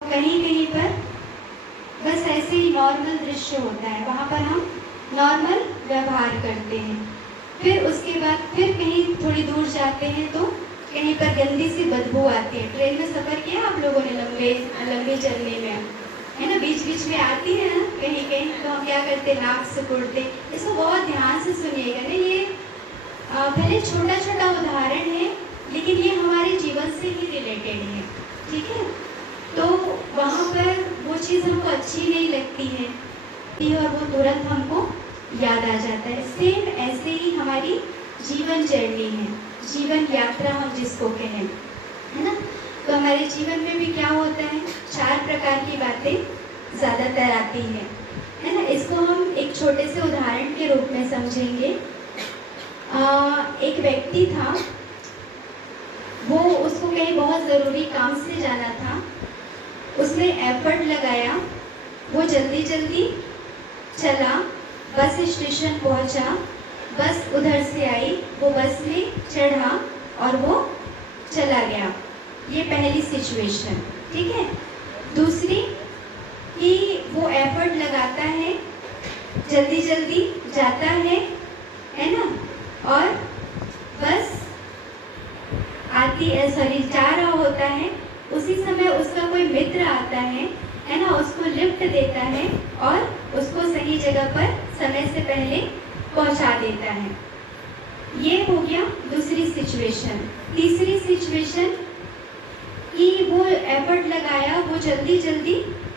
कहीं कहीं पर बस ऐसे ही नॉर्मल दृश्य होता है, वहाँ पर हम नॉर्मल व्यवहार करते हैं। फिर उसके बाद फिर कहीं थोड़ी दूर जाते हैं तो कहीं पर गंदी सी बदबू आती है। ट्रेन में सफ़र किया आप लोगों ने लंबे जर्नी में, है ना, बीच बीच में आती है ना कहीं कहीं, तो हम क्या करते, नाक से कुड़ते। इसको बहुत ध्यान से सुनिएगा ना, ये भले छोटा छोटा उदाहरण है लेकिन ये हमारे जीवन से ही रिलेटेड है, ठीक है। तो वहाँ पर वो चीज़ हमको अच्छी नहीं लगती है और वो तुरंत हमको याद आ जाता है। सेम ऐसे ही हमारी जीवन जर्नी है, जीवन यात्रा हम जिसको कहें, है ना। तो हमारे जीवन में भी क्या होता है, 4 प्रकार की बातें ज़्यादातर आती है ना। इसको हम एक छोटे से उदाहरण के रूप में समझेंगे। एक व्यक्ति था, वो उसको कहीं बहुत ज़रूरी काम से जाना था। उसने एफर्ट लगाया, वो जल्दी जल्दी चला, बस स्टेशन पहुंचा, बस उधर से आई, वो बस में चढ़ा और वो चला गया। ये पहली सिचुएशन, ठीक है। दूसरी कि वो एफर्ट लगाता है, जल्दी जल्दी जाता है ना, और बस जा रहा होता है। उसी समय उसका कोई मित्र आता है ना, उसको लिफ्ट देता है और उसको सही जगह पर समय से पहले पहुंचा देता है। ये हो गया दूसरी सिचुएशन। तीसरी सिचुएशन कि वो एफर्ट लगाया, वो जल्दी जल्दी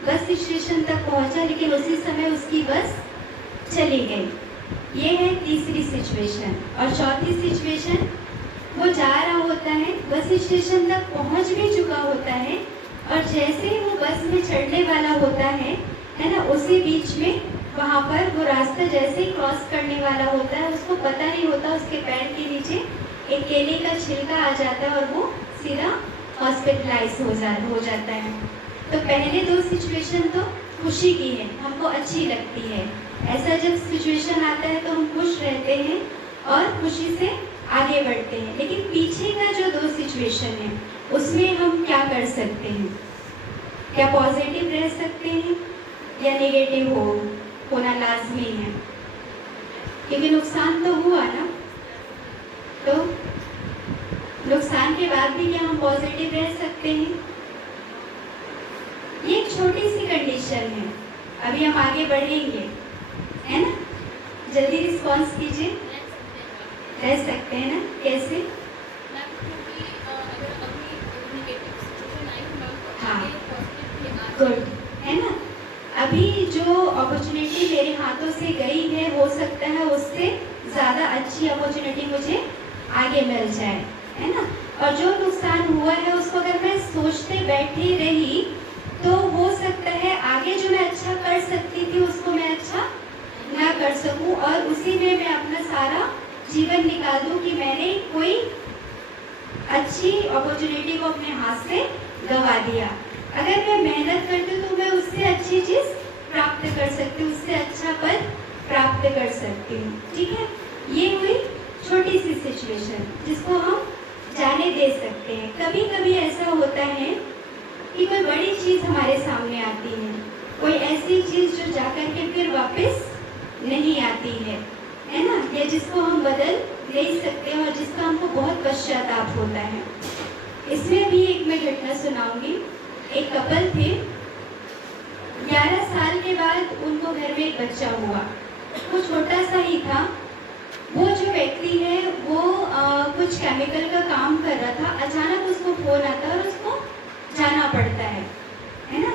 बस स्टेशन तक पहुंचा लेकिन उसी समय उसकी बस चली गई। ये है तीसरी सिचुएशन। और चौथी सिचुएशन, वो जा रहा होता है, बस स्टेशन तक पहुंच भी चुका होता है और जैसे ही वो बस में चढ़ने वाला होता है ना, उसी बीच में वहाँ पर वो रास्ता जैसे ही क्रॉस करने वाला होता है, उसको पता नहीं होता उसके पैर के नीचे एक केले का छिलका आ जाता है और वो सीधा हॉस्पिटलाइज हो जाता है। तो पहले 2 सिचुएशन तो खुशी की है, हमको अच्छी लगती है। ऐसा जब सिचुएशन आता है तो हम खुश रहते हैं और खुशी से आगे बढ़ते हैं। लेकिन पीछे का जो 2 सिचुएशन है उसमें हम क्या कर सकते हैं? क्या पॉजिटिव रह सकते हैं या नेगेटिव होना लाजमी है? क्योंकि नुकसान तो हुआ ना, तो नुकसान के बाद भी क्या हम पॉजिटिव रह सकते हैं? ये एक छोटी सी कंडीशन है, अभी हम आगे बढ़ेंगे, है ना। जल्दी रिस्पॉन्स कीजिए। रह सकते हैं ना, कैसे? हाँ, गुड, है ना। अभी जो अपॉर्चुनिटी मेरे हाथों से गई है, हो सकता है उससे ज़्यादा अच्छी अपॉर्चुनिटी मुझे आगे मिल जाए, है ना। और जो नुकसान हुआ है उसको अगर मैं सोचते बैठी रही तो हो सकता है आगे जो मैं अच्छा कर सकती थी उसको मैं अच्छा ना कर सकूं और उसी में मैं अपना सारा जीवन निकाल दूं कि मैंने कोई अच्छी अपॉर्चुनिटी को अपने हाथ से गंवा दिया। अगर मैं मेहनत करती हूँ तो मैं उससे अच्छी चीज़ प्राप्त कर सकती हूँ, उससे अच्छा पद प्राप्त कर सकती हूँ, ठीक है। ये हुई छोटी सी सिचुएशन जिसको हम जाने दे सकते हैं। कभी कभी ऐसा होता है कि कोई बड़ी चीज़ हमारे सामने आती है, कोई ऐसी चीज़ जो जाकर के फिर वापस नहीं आती है ना, या जिसको हम बदल नहीं सकते और जिसका हमको बहुत पश्चाताप होता है। इसमें भी एक मैं घटना सुनाऊंगी। एक कपल थे, 11 साल के बाद उनको घर में एक बच्चा हुआ, वो छोटा सा ही था। वो जो व्यक्ति है वो कुछ केमिकल का काम कर रहा था, अचानक उसको फोन आता है और उसको जाना पड़ता है ना।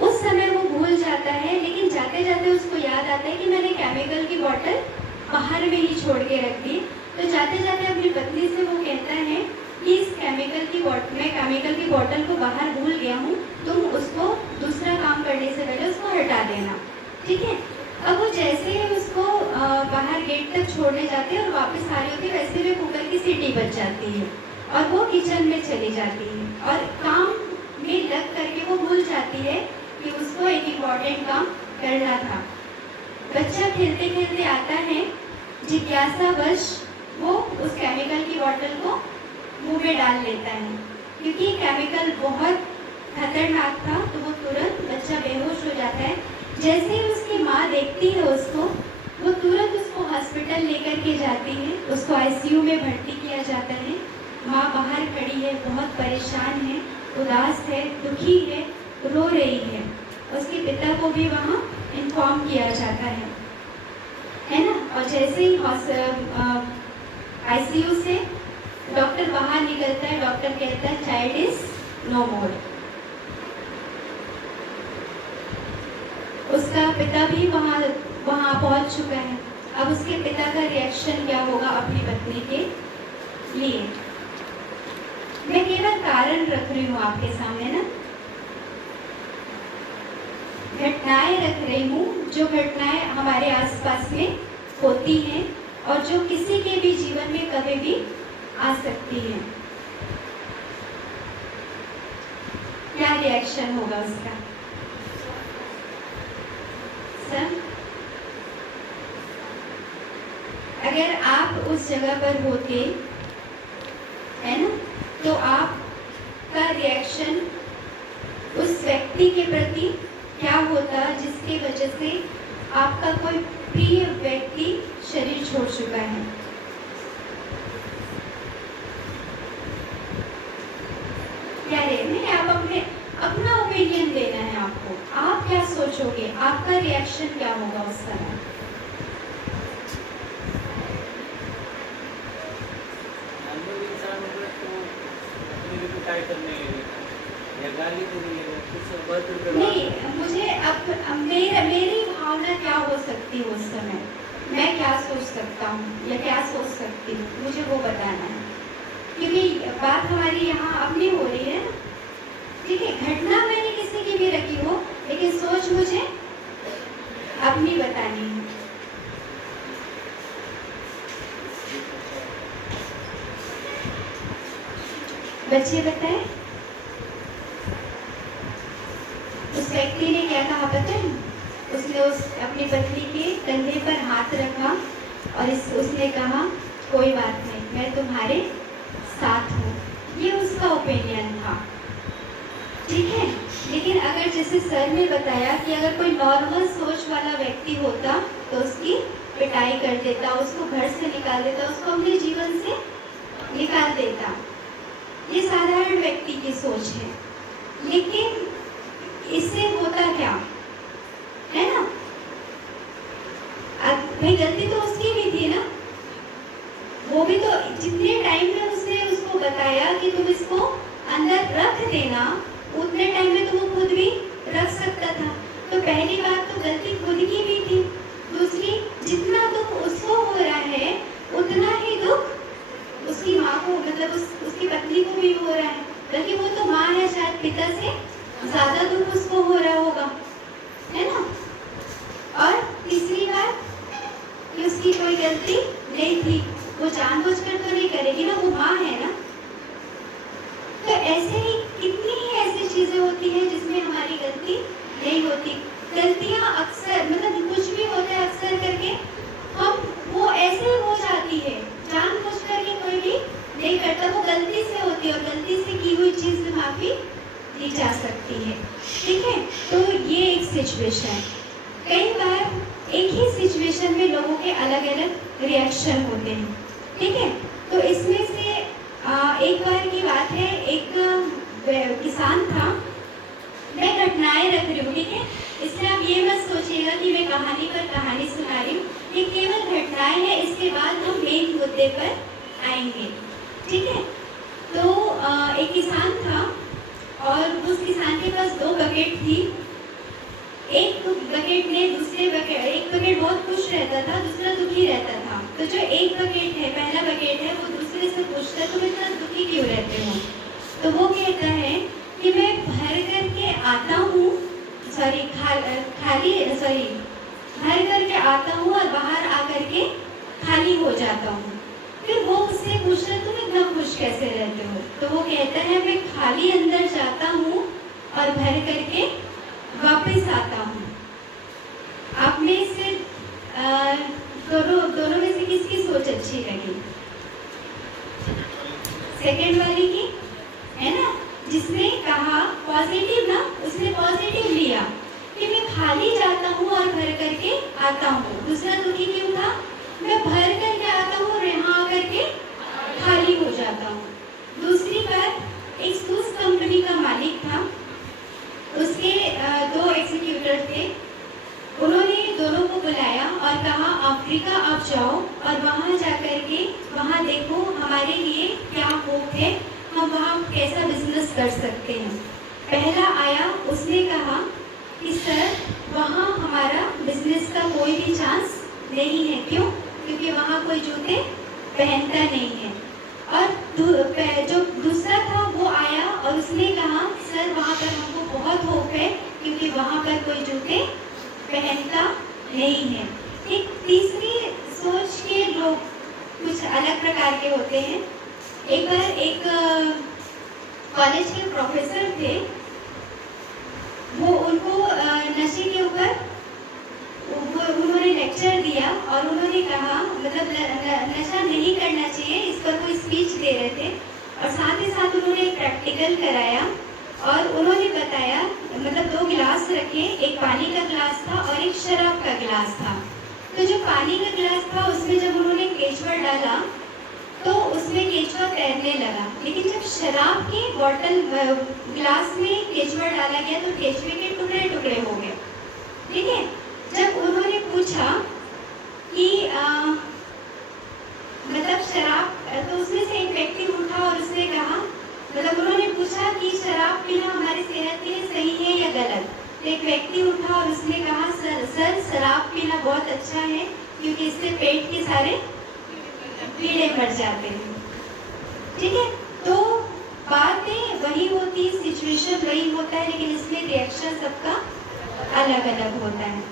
उस समय वो भूल जाता है, लेकिन जाते जाते उसको याद आता है कि मैंने केमिकल की बोतल बाहर में ही छोड़ के रख दी। तो जाते जाते अपनी पत्नी से वो कहता है कि इस मैं केमिकल की बोतल को बाहर भूल गया हूँ, तुम उसको दूसरा काम करने से पहले उसको हटा देना, ठीक है। अब वो जैसे ही उसको बाहर गेट तक छोड़ने जाते हैं और वापस आ रही होती है, वैसे में कुकर की सीटी बज जाती है और वो किचन में चली जाती है और काम में लग करके वो भूल जाती है कि उसको एक इम्पॉर्टेंट काम करना था। बच्चा खेलते खेलते आता है, जिज्ञासावश वो उस केमिकल की बोतल को मुंह में डाल लेता है, क्योंकि केमिकल बहुत खतरनाक जाता है। जैसे ही उसकी माँ देखती है उसको, वो तुरंत उसको हॉस्पिटल लेकर के जाती है, उसको आईसीयू में भर्ती किया जाता है। माँ बाहर खड़ी है, बहुत परेशान है, उदास है, दुखी है, रो रही है। उसके पिता को भी वहाँ इन्फॉर्म किया जाता है ना। और जैसे ही आईसीयू से डॉक्टर बाहर निकलता है, डॉक्टर कहता है चाइल्ड इज नो मोर। उसका पिता भी वहाँ पहुँच चुका है। अब उसके पिता का रिएक्शन क्या होगा अपनी पत्नी के लिए। मैं केवल कारण रख रही हूँ आपके सामने ना, घटनाएं रख रही हूँ, जो घटनाएं हमारे आसपास में होती हैं और जो किसी के भी जीवन में कभी भी आ सकती हैं। क्या रिएक्शन होगा उसका? सर, अगर आप उस जगह पर होते, है ना, तो आपका रिएक्शन उस व्यक्ति के प्रति क्या होता जिसकी वजह से आपका कोई प्रिय व्यक्ति शरीर छोड़ चुका है? क्या नहीं, आप अपना ओपिनियन देना है आपको। आप क्या सोचोगे, आपका रिएक्शन क्या होगा उस समय? नहीं, मुझे अब मेरी भावना क्या हो सकती है उस समय, मैं क्या सोच सकता हूँ या क्या सोच सकती हूँ, मुझे वो बताना है। क्योंकि बात हमारी यहाँ अपनी हो रही है ना, ठीक है। घटना मैंने किसी की भी रखी हो, लेकिन सोच मुझे अपनी बतानी है। बच्चे बताएं, उस व्यक्ति ने क्या कहा पता है? उसने अपनी पत्नी के कंधे पर हाथ रखा और उसने कहा कोई बात नहीं, मैं तुम्हारे साथ हूँ। ये उसका ओपिनियन था, ठीक है। लेकिन अगर जैसे सर ने बताया कि अगर कोई नॉर्मल सोच वाला व्यक्ति होता तो उसकी पिटाई कर देता, उसको घर से निकाल देता, उसको अपने जीवन से निकाल देता। ये साधारण व्यक्ति की सोच है। लेकिन इससे होता क्या है ना, भाई गलती तो उसकी भी थी ना। वो भी तो जितने टाइम में उसने उसको बताया कि तुम इसको अंदर रख देना, उतने टाइम में तो वो खुद भी रख सकता था। तो पहली बात तो गलती खुद की भी थी। दूसरी, जितना दुख उसको हो रहा है उतना ही दुख उसकी माँ को, मतलब उसकी पत्नी को भी हो रहा है। बल्कि वो तो माँ है, शायद पिता से ज्यादा दुख उसको हो रहा होगा, है ना। और तीसरी बात कि उसकी कोई गलती नहीं थी, वो जानबूझकर तो नहीं करेगी ना, वो माँ है ना। तो ऐसे ही कितनी ही ऐसी चीजें होती हैं जिसमें हमारी गलती नहीं होती। गलतियां अक्सर, मतलब कुछ भी होता है अक्सर करके हम वो ऐसे ही हो जाती है, जानबूझकर के कोई भी नहीं करता, वो गलती से होती है और गलती से की हुई चीज से माफी दी जा सकती है, ठीक है। तो ये एक सिचुएशन है। कई बार एक ही सिचुएशन में लोगों के अलग अलग रिएक्शन होते हैं, ठीक है। तो इसमें से एक बार की बात है, एक किसान था। मैं घटनाएं रख रही हूँ, ठीक है। इसलिए आप ये मत सोचिएगा कि मैं कहानी पर कहानी सुना रही हूँ, ये केवल घटनाएं हैं। इसके बाद हम मेन मुद्दे पर आएंगे, ठीक है। तो एक किसान था और उस किसान के पास 2 बकेट थी। एक बकेट ने दूसरे बकेट, एक बकेट बहुत खुश रहता था, दूसरा दुखी रहता था। तो जो एक बकेट है, पहला बकेट है, वो दूसरे से पूछता है तुम इतना दुखी क्यों रहते हो? तो वो कहता है कि मैं भर करके आता हूँ, भर करके आता हूँ और बाहर आकर के खाली हो जाता हूँ। फिर वो उससे पूछ रहा तुम इतना खुश कैसे रहते हो? तो वो कहता है मैं खाली अंदर जाता हूँ और भर करके वापस आता हूँ। आप में से दोनों में से किसकी सोच अच्छी लगी? सेकेंड वाली की, है ना, जिसने कहा पॉजिटिव ना, उसने पॉजिटिव लिया कि मैं खाली जाता हूँ और भर करके आता हूँ। दूसरा दुखी क्यों था? मैं भर करके आता हूँ और यहाँ आकर के खाली हो जाता हूँ। दूसरी बात, एक सूस कंपनी का मालिक था, उसके 2 एग्जीक्यूटिव थे। उन्होंने दोनों को बुलाया और कहा अफ्रीका आप जाओ और वहाँ जाकर के वहाँ देखो हमारे लिए क्या होप है, हम वहाँ कैसा बिजनेस कर सकते हैं। पहला आया, उसने कहा कि सर वहाँ हमारा बिजनेस का कोई भी चांस नहीं है। क्यों? क्योंकि वहाँ कोई जूते पहनता नहीं है। और जो दूसरा था वो आया और उसने कहा सर वहाँ पर हमको बहुत होप है, क्योंकि वहाँ पर कोई जूते पहनता नहीं है। एक तीसरी सोच के लोग कुछ अलग प्रकार के होते हैं। एक बार एक कॉलेज के प्रोफेसर थे, वो उनको नशे के ऊपर उन्होंने लेक्चर दिया और उन्होंने कहा मतलब नशा नहीं करना चाहिए, इस पर कोई स्पीच दे रहे थे और साथ ही साथ उन्होंने एक प्रैक्टिकल कराया और उन्होंने बताया मतलब 2 गिलास रखे, एक पानी का गिलास था और एक शराब का गिलास था। तो जो पानी का गिलास था उसमें जब उन्होंने केचुआ डाला तो उसमें केचुआ तैरने लगा, लेकिन जब शराब की बॉटल गिलास में केचुआ डाला गया तो केचुए के टुकड़े टुकड़े हो गए। ठीक है, जब उन्होंने पूछा कि मतलब शराब, तो उसमें से एक व्यक्ति उठा और उसने कहा मतलब उन्होंने पूछा कि शराब पीना हमारी सेहत के लिए सही है या गलत। तो एक व्यक्ति उठा और उसने कहा सर शराब पीना बहुत अच्छा है, क्योंकि इससे पेट के सारे कीड़े मर जाते हैं। ठीक है, तो बातें वही होती, सिचुएशन वही होता है, लेकिन इसमें रिएक्शन सबका अलग अलग होता है।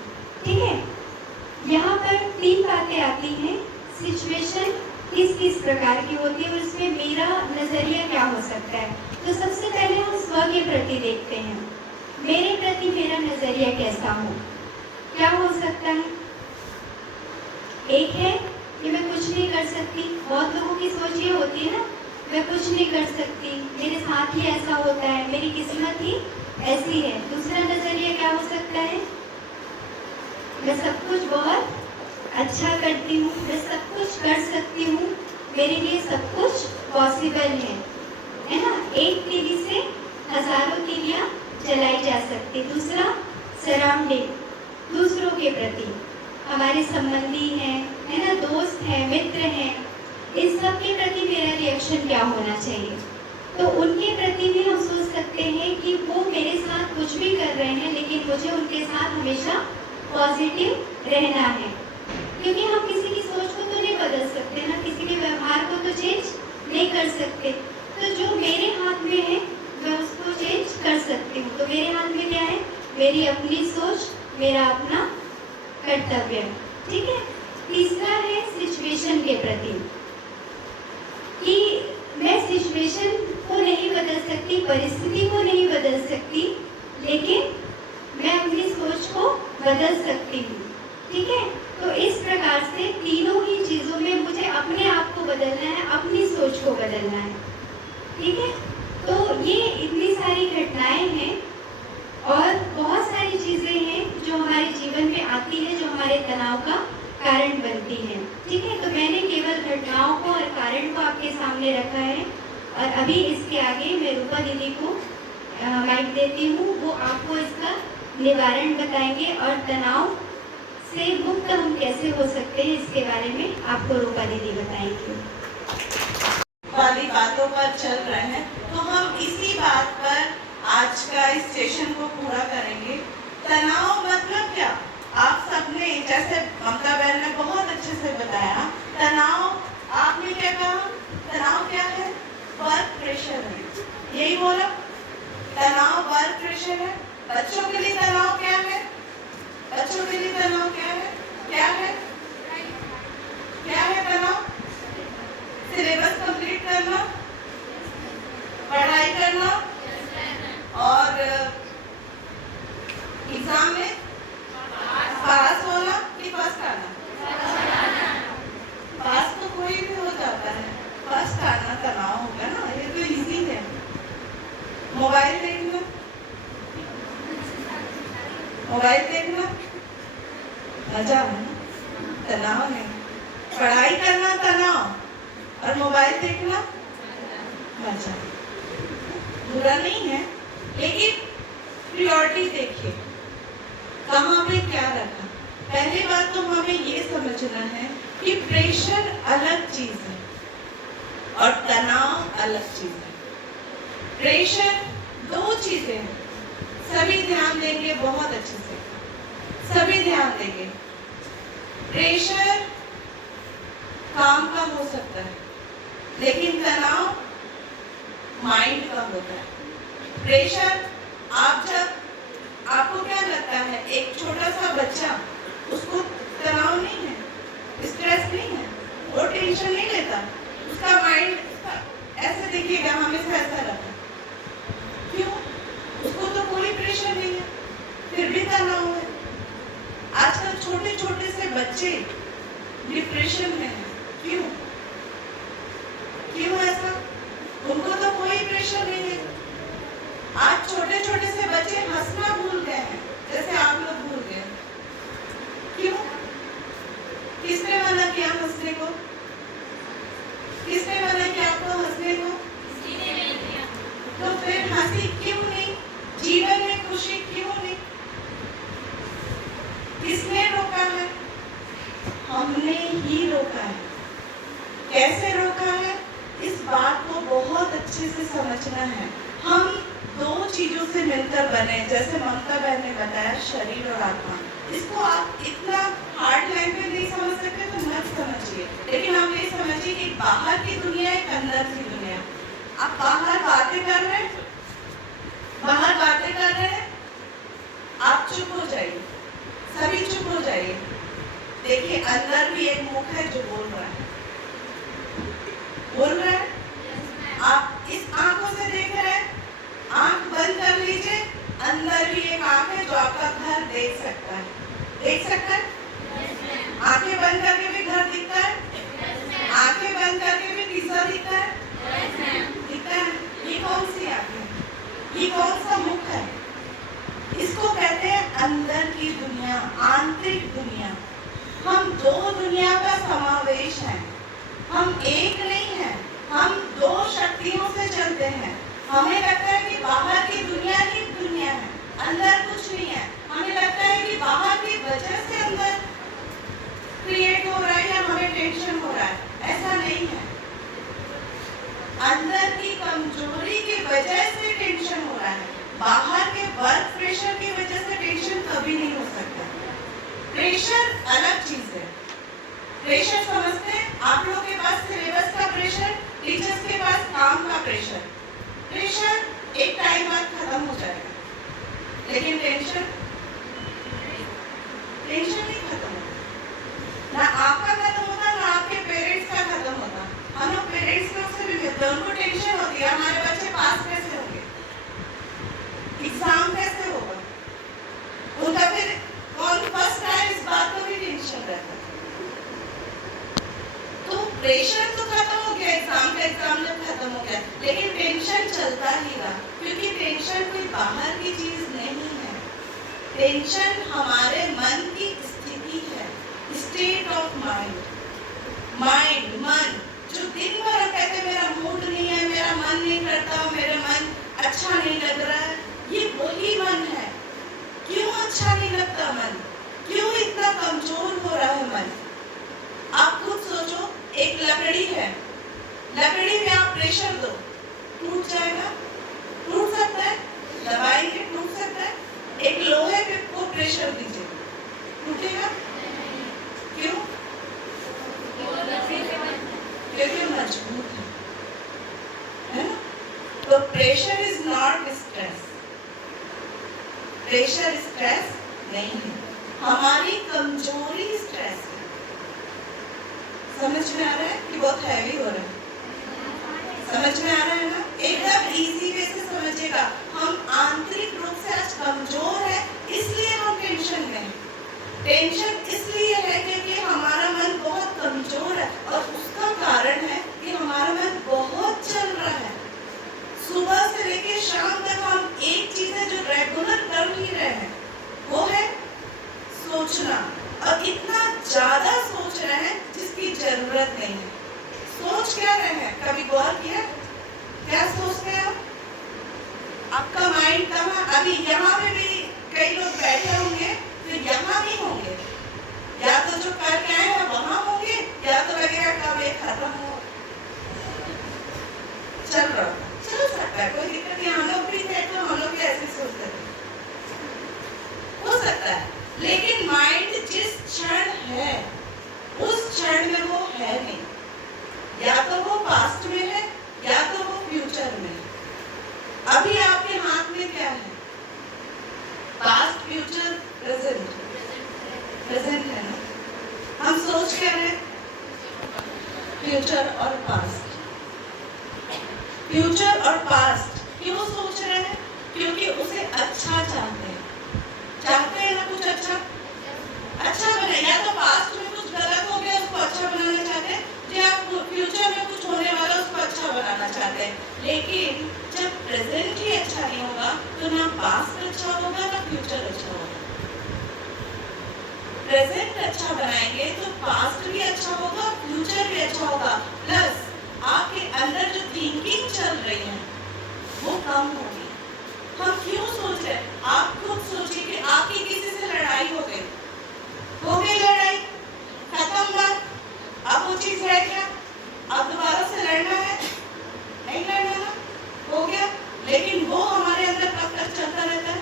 ठीक है, यहाँ पर 3 बातें आती हैं। सिचुएशन किस किस प्रकार की होती है और इसमें मेरा नज़रिया क्या हो सकता है। तो सबसे पहले हम स्व के प्रति देखते हैं, मेरे प्रति मेरा नज़रिया कैसा हो। क्या हो सकता है? एक है कि मैं कुछ नहीं कर सकती। बहुत लोगों की सोच ये होती है ना, मैं कुछ नहीं कर सकती, मेरे साथ ही ऐसा होता है, मेरी किस्मत ही ऐसी है। दूसरा नज़रिया क्या हो सकता है? मैं सब कुछ बहुत अच्छा करती हूँ, मैं सब कुछ कर सकती हूँ, मेरे लिए सब कुछ पॉसिबल है ना। एक तीली से हजारों तीलियाँ जलाई जा सकती। दूसरा सराउंडिंग, दूसरों के प्रति, हमारे संबंधी हैं, है ना, दोस्त हैं, मित्र हैं, इस सब के प्रति मेरा रिएक्शन क्या होना चाहिए। तो उनके प्रति भी हम सोच सकते हैं कि वो मेरे साथ कुछ भी कर रहे हैं, लेकिन मुझे उनके साथ हमेशा पॉजिटिव रहना है, क्योंकि हम किसी की सोच को तो नहीं बदल सकते ना, किसी के व्यवहार को तो चेंज नहीं कर सकते। तो जो मेरे हाथ में है मैं उसको चेंज कर सकती हूँ। तो मेरे हाथ में क्या है? मेरी अपनी सोच, मेरा अपना कर्तव्य। ठीक है, तीसरा है सिचुएशन के प्रति, कि मैं सिचुएशन को नहीं बदल सकती, परिस्थिति को नहीं बदल सकती, लेकिन मैं अपनी सोच को बदल सकती हूँ। ठीक है, तो इस प्रकार से तीनों ही चीज़ों में मुझे अपने आप को बदलना है, अपनी सोच को बदलना है। ठीक है, तो ये इतनी सारी घटनाएं हैं और बहुत सारी चीज़ें हैं जो हमारे जीवन में आती है, जो हमारे तनाव का कारण बनती है। ठीक है, तो मैंने केवल घटनाओं को और कारण को आपके सामने रखा है और अभी इसके आगे मैं रूपा दीदी को माइक देती हूँ, वो आपको इसका निवारण बताएंगे और तनाव से मुक्त हम कैसे हो सकते हैं इसके बारे में आपको रूपा दीदी बताएंगी। वाली बातों पर चल रहे हैं, तो हम इसी बात पर आज का इस सेशन को पूरा करेंगे। तनाव मतलब क्या? आप सबने, जैसे ममता बहन ने बहुत अच्छे से बताया, तनाव, आपने क्या कहा? तनाव क्या है? वर्क प्रेशर है, यही बोला। तनाव वर्क प्रेशर है। बच्चों के लिए तनाव क्या है? बच्चों के लिए तनाव क्या है? क्या है? क्या है तनाव? सिलेबस कंप्लीट करना, पढ़ाई करना और एग्जाम में पास होना कि फर्स्ट आना? पास तो कोई भी हो जाता है, फर्स्ट आना तनाव होगा ना, ये तो इजी है। मोबाइल देखना, मोबाइल देखना मजा है ना, तनाव है। पढ़ाई करना तनाव और मोबाइल देखना मजा। बुरा नहीं है, लेकिन प्रायोरिटी देखिए कहाँ पे क्या रखा। पहली बात तो हमें ये समझना है कि प्रेशर अलग चीज है और तनाव अलग चीज है। प्रेशर दो चीजें हैं, सभी ध्यान देंगे बहुत अच्छे से, सभी ध्यान देंगे। प्रेशर काम का हो सकता है, लेकिन तनाव माइंड का होता है। प्रेशर आपको क्या लगता है, एक छोटा सा बच्चा, उसको तनाव नहीं है, स्ट्रेस नहीं है, वो टेंशन नहीं लेता, उसका माइंड ऐसे देखिएगा हमेशा ऐसा रहता है। क्यों? उसको तो कोई प्रेशर नहीं है, फिर भी तनाव है। आजकल छोटे छोटे से बच्चे डिप्रेशन में हैं। क्यों? क्यों ऐसा? उनको तो कोई प्रेशर नहीं है। आज छोटे छोटे से बच्चे हंसना भूल गए हैं, जैसे आप लोग भूल गए। क्यों? किसने मना किया हंसने को? किसने मना किया आपको हंसने को? तो फिर हंसी क्यों नहीं? जीवन में खुशी क्यों नहीं? किसने रोका है? हमने ही रोका है। कैसे रोका है? इस बात को बहुत अच्छे से समझना है। हम दो चीजों से मिलकर बने, जैसे ममता बहन ने बताया, शरीर और आत्मा। इसको आप इतना हार्ड लाइन में नहीं समझ सकते तो मत समझिए, लेकिन आप ये समझिए कि बाहर की दुनिया एक अंदर की दुनिया। आप बाहर बातें कर रहे हैं, आप चुप हो जाइए, सभी चुप हो जाइए। देखिए अंदर भी एक मुख है जो बोल रहा है, आप इस आंखों से देख रहे हैं, आंख बंद कर लीजिए, अंदर भी एक आंख है जो आपका घर देख सकता है। देख सकता है? आंखें बंद करके भी घर दिखता है, आंखें बंद करके भी पिज्जा दिखता है, दिखता है। ये कौन सी आंख है? ये कौन सा मुख है? इसको कहते हैं अंदर की दुनिया, आंतरिक दुनिया। हम दो दुनिया का समावेश है, हम एक नहीं है, हम दो शक्तियों से चलते हैं। हमें लगता है कि बाहर की दुनिया ही दुनिया है, अंदर कुछ नहीं है। हमें लगता है कि बाहर की वजह से अंदर क्रिएट हो रहा है या हमें टेंशन हो रहा है, ऐसा नहीं है। अंदर की कमजोरी की वजह से टेंशन हो रहा है, बाहर के वर्क प्रेशर की वजह से टेंशन कभी नहीं हो सकता। प्रेशर अलग चीज है। प्रेशर समझते हैं? आप लोगों के पास सिलेबस का प्रेशर, टीचर्स के पास काम का प्रेशर। प्रेशर एक टाइम बाद खत्म हो जाएगा, लेकिन टेंशन नहीं खत्म होता। ना आपका खत्म होता, ना आपके पेरेंट्स का खत्म होता। हम लोग पेरेंट्स लोग से भी मिलते हैं, उनको टेंशन होती है हमारे बच्चे पास कैसे होंगे, एग्जाम कैसे होगा, उनका फिर कौन फर्स्ट आए, इस बात को भी टेंशन रहता है। तो प्रेशर तो खत्म हो गया, एग्जाम जब खत्म हो गया, लेकिन टेंशन चलता ही रहा, क्योंकि टेंशन कोई बाहर की चीज नहीं है। टेंशन हमारे मन की स्थिति है, स्टेट ऑफ मन जो दिन भर कहते मेरा मूड नहीं है, मेरा मन नहीं करता, मेरा मन अच्छा नहीं लग रहा है, ये वही मन है। क्यों अच्छा नहीं लगता मन? क्यों इतना कमजोर हो रहा है मन? आप खुद सोचो, एक लकड़ी है, लकड़ी में आप प्रेशर दो, टूट जाएगा? टूट सकता है? दबाएंगे टूट सकता है? एक लोहे पे को प्रेशर दीजिए, टूटेगा? क्यों? क्योंकि मजबूत है ना? तो pressure is not stress. Pressure stress नहीं है, हमारी कमजोरी स्ट्रेस है। समझ में आ रहा है कि बहुत हैवी हो रहा है? समझ में आ रहा है ना? एकदम इजी वे से समझिएगा। हम आंतरिक रूप से आज कमजोर है, इसलिए हम टेंशन में हैं। टेंशन इसलिए है क्योंकि हमारा मन बहुत कमजोर है, और उसका कारण है कि हमारा मन बहुत चल रहा है। सुबह से लेकर शाम तक हम एक चीज है जो रेगुलर कर ही रहे हैं, वो है गौर किया? क्या सोचते हैं आप? आपका माइंड कहाँ? अभी यहाँ पे भी कई लोग बैठे होंगे तो यहाँ भी होंगे, या तो जो करके आए हैं वहां होंगे, या तो लगेगा कब ये खत्म हो। चल सकता है, कोई दिक्कत नहीं। हम लोग भी थे तो हम लोग भी ऐसे सोचते थे, हो सकता है। लेकिन माइंड जिस क्षण है उस क्षण में वो है नहीं, या तो वो पास्ट में है या तो वो फ्यूचर में है। अभी आपके हाथ में क्या है? Past, future, present. प्रेजेंट है ना? हम सोच क्या रहे? फ्यूचर और पास्ट। फ्यूचर और पास्ट क्यों सोच रहे हैं? क्योंकि उसे अच्छा चाहते हैं ना, कुछ अच्छा बने। या तो पास्ट में कुछ गलत हो गया उसको अच्छा बनाना चाहते हैं, या फ्यूचर में कुछ होने वाला उसको अच्छा बनाना चाहते हैं। लेकिन जब प्रेजेंट ही अच्छा नहीं होगा तो ना पास्ट अच्छा होगा ना फ्यूचर अच्छा होगा। प्रेजेंट अच्छा बनाएंगे तो पास्ट भी अच्छा होगा, फ्यूचर भी अच्छा होगा, प्लस आपके अंदर जो थिंकिंग चल रही है वो कम होगी। हम क्यों सोच रहे हैं? आप खुद सोचिए कि आपकी किसी से लड़ाई हो गई लड़ाई, खत्म बात, अब वो चीज है क्या? अब दोबारा से लड़ना है? नहीं लड़ना ना, हो गया। लेकिन वो हमारे अंदर कब तक चलता रहता है?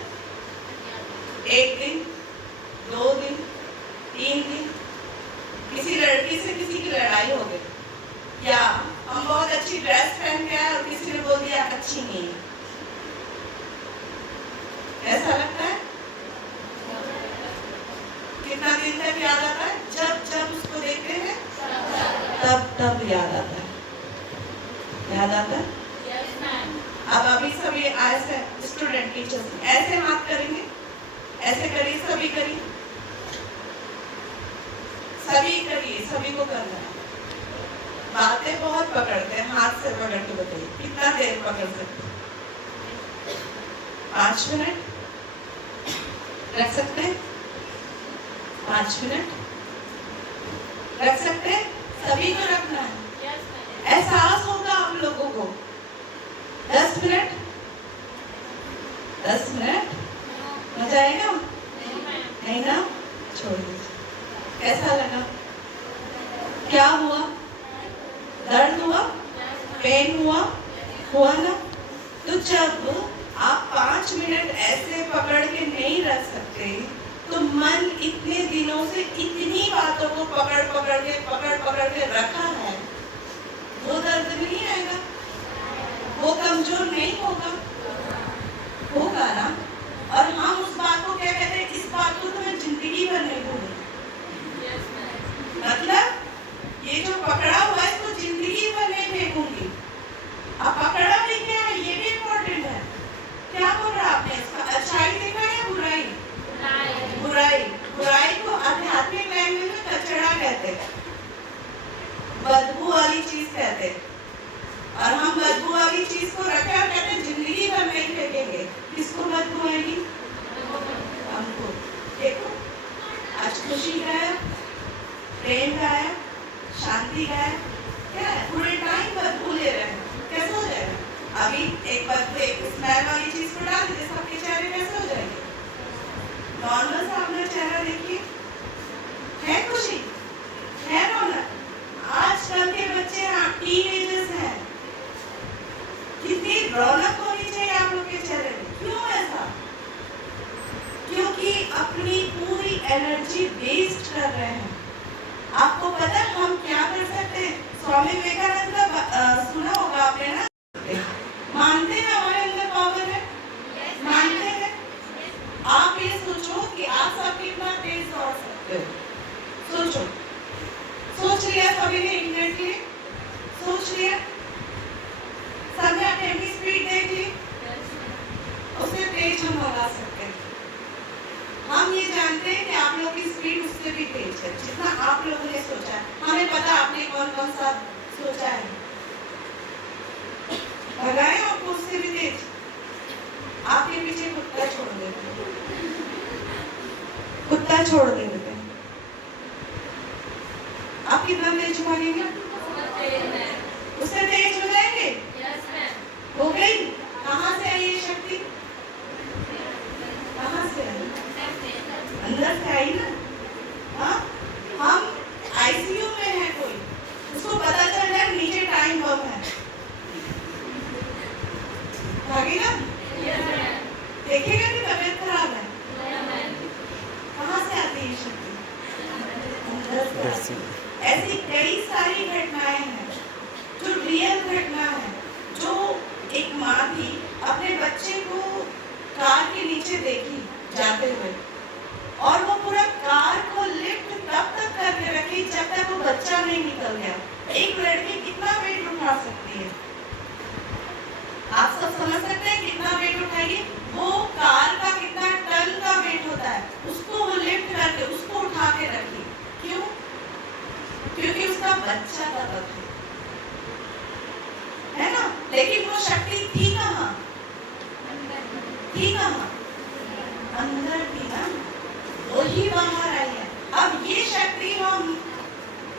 एक दिन, 2 दिन, 3 दिन। किसी लड़की से किसी की लड़ाई हो गई, या हम बहुत अच्छी ड्रेस पहन के आए और किसी ने बोल दिया अच्छी नहीं है, ऐसा लगता है? कितना दिन तक याद आता है? जब उसको देखते हैं तब याद आता है। याद आता है? अब अभी सभी ऐसे स्टूडेंट टीचर्स ऐसे हाथ करेंगे, ऐसे करिए, सभी करिए, सभी को करना है। बातें बहुत पकड़ते हैं, हाथ से पकड़ के बताइए कितना देर पकड़ सकते? 5 मिनट रख सकते हैं? 5 मिनट रख सकते हैं? सभी को रखना है। एहसास होगा आप लोगों को। 10 मिनट 10 मिनट मजा आएगा? नहीं ना? छोड़ दीजिए। कैसा लगा? क्या हुआ? दर्द हुआ? पेन हुआ ना? तो जब आप 5 मिनट ऐसे पकड़ के नहीं रख सकते तो मन इतने दिनों से इतनी बातों को पकड़ के रखा है, वो दर्द नहीं आएगा, वो कमजोर नहीं होगा ना। और हम उस बात को क्या कहते हैं? इस बात को तो मैं जिंदगी भर नहीं भूलूंगी। मतलब ये जो पकड़ा हुआ है इसको जिंदगी भर नहीं फेंकूंगी। अब पकड़ा भी क्या है ये भी इम्पोर्टेंट है। क्या बोल रहा आपने? इसका अच्छाई देखा या बुराई? बुराई को आध्यात्मिक लैंग्वेज में कचरा कहते हैं, बदबू वाली चीज कहते हैं। और हम बदबू वाली चीज को रखे और कहते हैं जिंदगी भर नहीं फेंकेंगे। किसको बदबू आएगी? हमको। देखो आज खुशी गायब, प्रेम गायब, शांति गायब, क्या है? पूरे टाइम बदबू ले रहे हैं। कैसे हो जाएगा? अभी एक बदबू, एक स्मेल वाली चीज को डाल दीजिए, सबके चेहरे कैसे हो जाएंगे? नॉर्मल सा अपना चेहरा देखिए, है खुशी, है रौनक। आजकल के बच्चे टीनेजर्स हैं, कितनी रौनक होनी चाहिए आप लोग के चेहरे में। क्यों ऐसा? क्योंकि अपनी पूरी एनर्जी वेस्ट कर रहे हैं। आपको पता है हम क्या कर सकते हैं? स्वामी विवेकानंद का सुना होगा आपने ना? मानते हैं हमारे अंदर पावर है? मानते हैं? आप ये सोचो कि आप सब कितना तेज दौड़ सकते हो। सोचो, सोच लिया सभी ने? एक मिनट के लिए सोच लिया? सबने अपनी स्पीड देख ली? उससे तेज हम मंगा सकते हैं। हम ये जानते हैं कि आप लोग की स्पीड उससे भी तेज है, जितना आप लोगों ने सोचा है। हमें पता आपने कौन सा सोचा है, भगाए आपको उससे भी तेज। आपके पीछे कुत्ता छोड़ देते, कुत्ता छोड़ देते। आप कितना तेज भागेंगे? उससे तेज हो जाए जाते हुए, और वो पूरा कार को लिफ्ट तब तक करके रखी जब तक वो बच्चा नहीं निकल गया। एक लड़की कितना वेट उठा सकती है? आप सब समझ सकते हैं कितना वेट उठाएगी? वो कार का कितना टन का वेट होता है, उसको वो लिफ्ट करके उसको उठा के रखी। क्यों? क्योंकि उसका बच्चा तब है ना। लेकिन वो शक्ति थी कहाँ? थी कहाँ? अंदर थी ना, वही बाहर आई है। अब ये शक्ति हम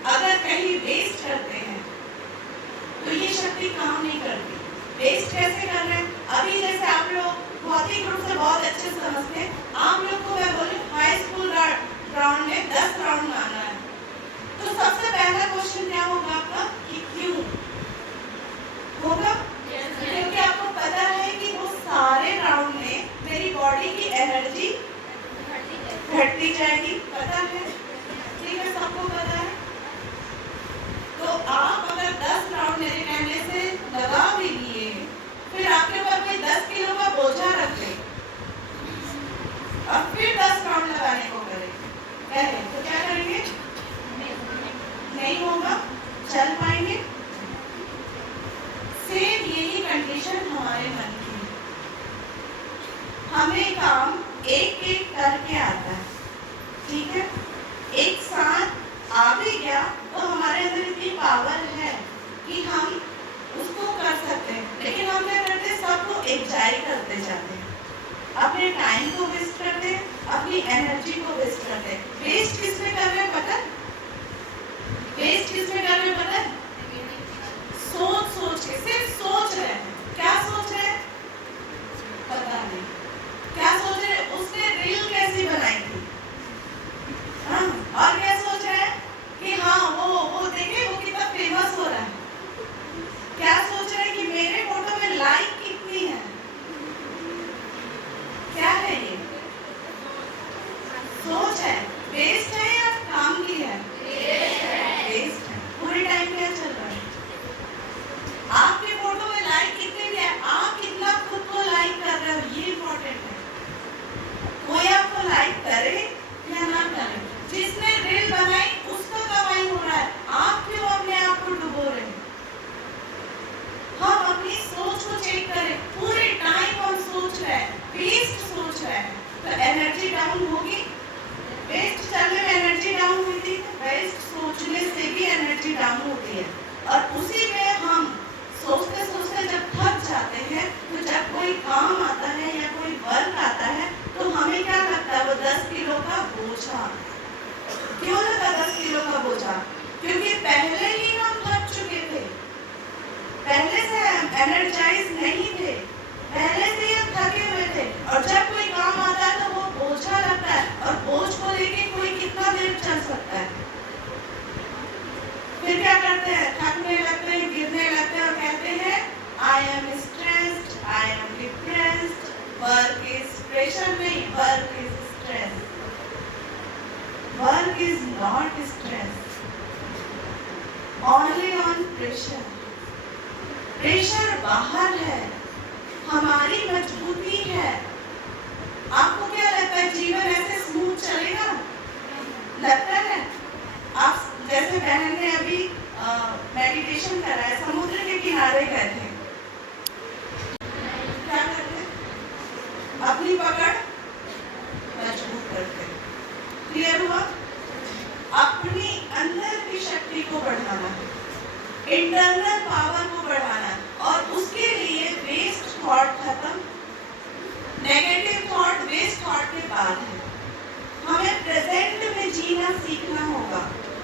अगर कहीं वेस्ट करते हैं तो ये शक्ति काम नहीं करती। वेस्ट कैसे कर रहे हैं? अभी जैसे आप लोग भौतिक रूप से बहुत अच्छे समझते हैं, आप लोग को मैं बोलूं हाई स्कूल राउंड में 10 राउंड मारना है, तो सबसे पहला क्वेश्चन क्या होगा आपका कि क्यों होगा? क्योंकि आपको पता है कि वो सारे राउंड में मेरी बॉडी की एनर्जी घटती जाएगी, पता है, ठीक है, सबको पता है। तो आप अगर 10 राउंड मेरे कहने से लगा भी लिए, फिर आपके ऊपर कोई 10 किलो का बोझा रख दे, अब फिर 10 राउंड लगाने को करें तो क्या करेंगे? नहीं होगा, चल पाएंगे? सेम यही कंडीशन हमारे मन की है। हमें काम एक एक करके आता है, ठीक है, एक साथ आ भी गया तो हमारे अंदर इतनी पावर है कि हम उसको कर सकते हैं। लेकिन हम क्या करते हैं? सबको एंजॉय करते जाते हैं, अपने टाइम को वेस्ट करते हैं, अपनी एनर्जी को वेस्ट करते हैं। वेस्ट किस में कर रहे हैं पता? वेस्ट किस में कर रहे हैं पता? सोच सोच के, सिर्फ सोच रहे हैं। क्या सोच रहे हैं? पता नहीं क्या सोच रहे हैं। उसने रील कैसी बनाई थी, हाँ, और क्या सोच रहे हैं कि हाँ वो देखिए वो कितना फेमस हो रहा है। क्या सोच रहे हैं कि मेरे फोटो में लाइक कितनी है? क्या है ये? सोच है। वेस्ट है या काम की है? वेस्ट है। पूरे टाइम क्या चल रहा है? आपके फोटो में लाइक कितने है, आप कितना खुद को लाइक कर रहे हो, ये इम्पोर्टेंट है। कोई आपको लाइक करे या ना करे, जिसने रील बनाई उसका कमाई हो रहा है, आप क्यों अपने आप को डुबो रहे हैं? हम अपनी सोच को चेक करें। पूरे टाइम हम सोच रहे हैं, वेस्ट सोच रहे हैं, तो एनर्जी डाउन होगी। वेस्ट चलने में एनर्जी डाउन होती है, वेस्ट सोचने से भी एनर्जी डाउन होती है। और उसी में हम सोचते सोचते जब थक जाते हैं, तो जब कोई काम आता है या कोई वर्क आता है तो हमें क्या लगता है? वो 10 किलो का बोझा। क्यों लगा 10 किलो का बोझा? क्योंकि पहले ही हम थक चुके थे, पहले से एनर्जाइज नहीं थे, पहले से ही हम थके हुए थे, और जब कोई काम आता है तो वो बोझा लगता है। और बोझ को लेके कोई कितना देर चल सकता है? फिर क्या करते हैं? थकने लगते हैं, गिरने लगते हैं और कहते हैं I am stressed, I am depressed. Work is pressure नहीं, work is stress. Work is not stress, only on pressure. Pressure बाहर है, हमारी मजबूती है। आपको क्या लगता है जीवन ऐसे स्मूथ चलेगा? लगता है? आप जैसे बहन ने अभी मेडिटेशन करा है, समुद्र के किनारे गए थे, क्या करते? अपनी पकड़ मजबूत करते। क्लियर हुआ? अपनी अंदर की शक्ति को बढ़ाना है, इंटरनल पावर को बढ़ाना है, और उसके लिए वेस्ट थॉट खत्म। नेगेटिव थॉट वेस्ट थॉट के बाद है। हमें प्रेजेंट में जीना सीखना होगा।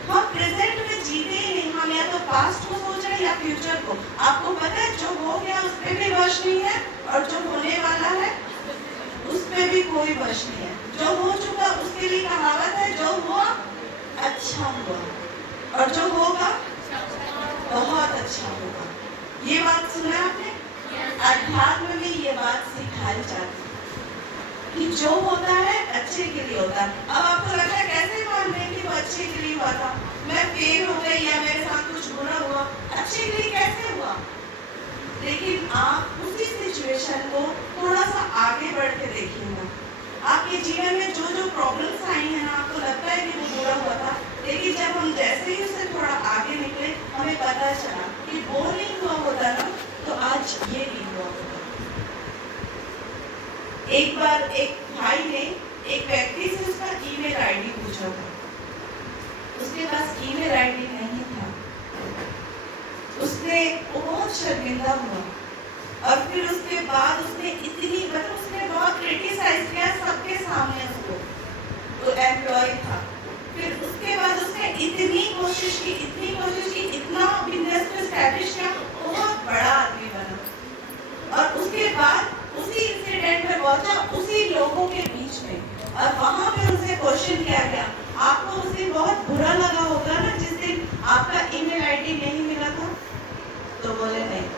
हम प्रेजेंट में जीते ही नहीं, हम या तो पास्ट को सोच रहे हैं या फ्यूचर को। आपको पता है जो हो गया उस पर भी वश नहीं है, और जो होने वाला है उस पर भी कोई वश नहीं है। जो हो चुका उसके लिए कहावत है, जो हुआ अच्छा हुआ, और जो होगा बहुत अच्छा होगा। ये बात सुना आपने? अध्यात्म में ये बात सिखाई जाती है कि जो होता है अच्छे के लिए होता है। अब आपको लगता है कैसे मान लें कि वो अच्छे के लिए हुआ था? मैं फेल हो गई या मेरे साथ कुछ बुरा हुआ, अच्छे के लिए कैसे हुआ? लेकिन आप उसी सिचुएशन को थोड़ा सा आगे बढ़ के देखिएगा, आप आपके जीवन में जो जो प्रॉब्लम्स आई हैं ना, आपको लगता है कि वो बुरा हुआ था, लेकिन जब हम जैसे ही उससे थोड़ा आगे निकले, हमें पता चला कि वो नहीं हुआ होता ना, तो आज ये नहीं हुआ होता। एक बार एक भाई ने एक व्यक्ति से उसका ईमेल आईडी पूछा था। उसके पास ईमेल आईडी नहीं था। वो बहुत शर्मिंदा हुआ, और फिर उसके बाद उसने उसने बहुत क्रिटिसाइज किया सबके सामने उसको, वो एम्प्लॉय था। फिर उसके बाद उसने इतनी कोशिश की, इतना बिजनेस को एस्टैब्लिश किया, बहुत बड़ा आदमी बना। और उसके बाद उसी इंसिडेंट में पहुंचा, उसी लोगों के बीच में, और वहां पे उनसे क्वेश्चन किया गया, आपको उस दिन बहुत बुरा लगा होगा ना जिस दिन आपका ईमेल आईडी नहीं मिला था? तो बोले नहीं,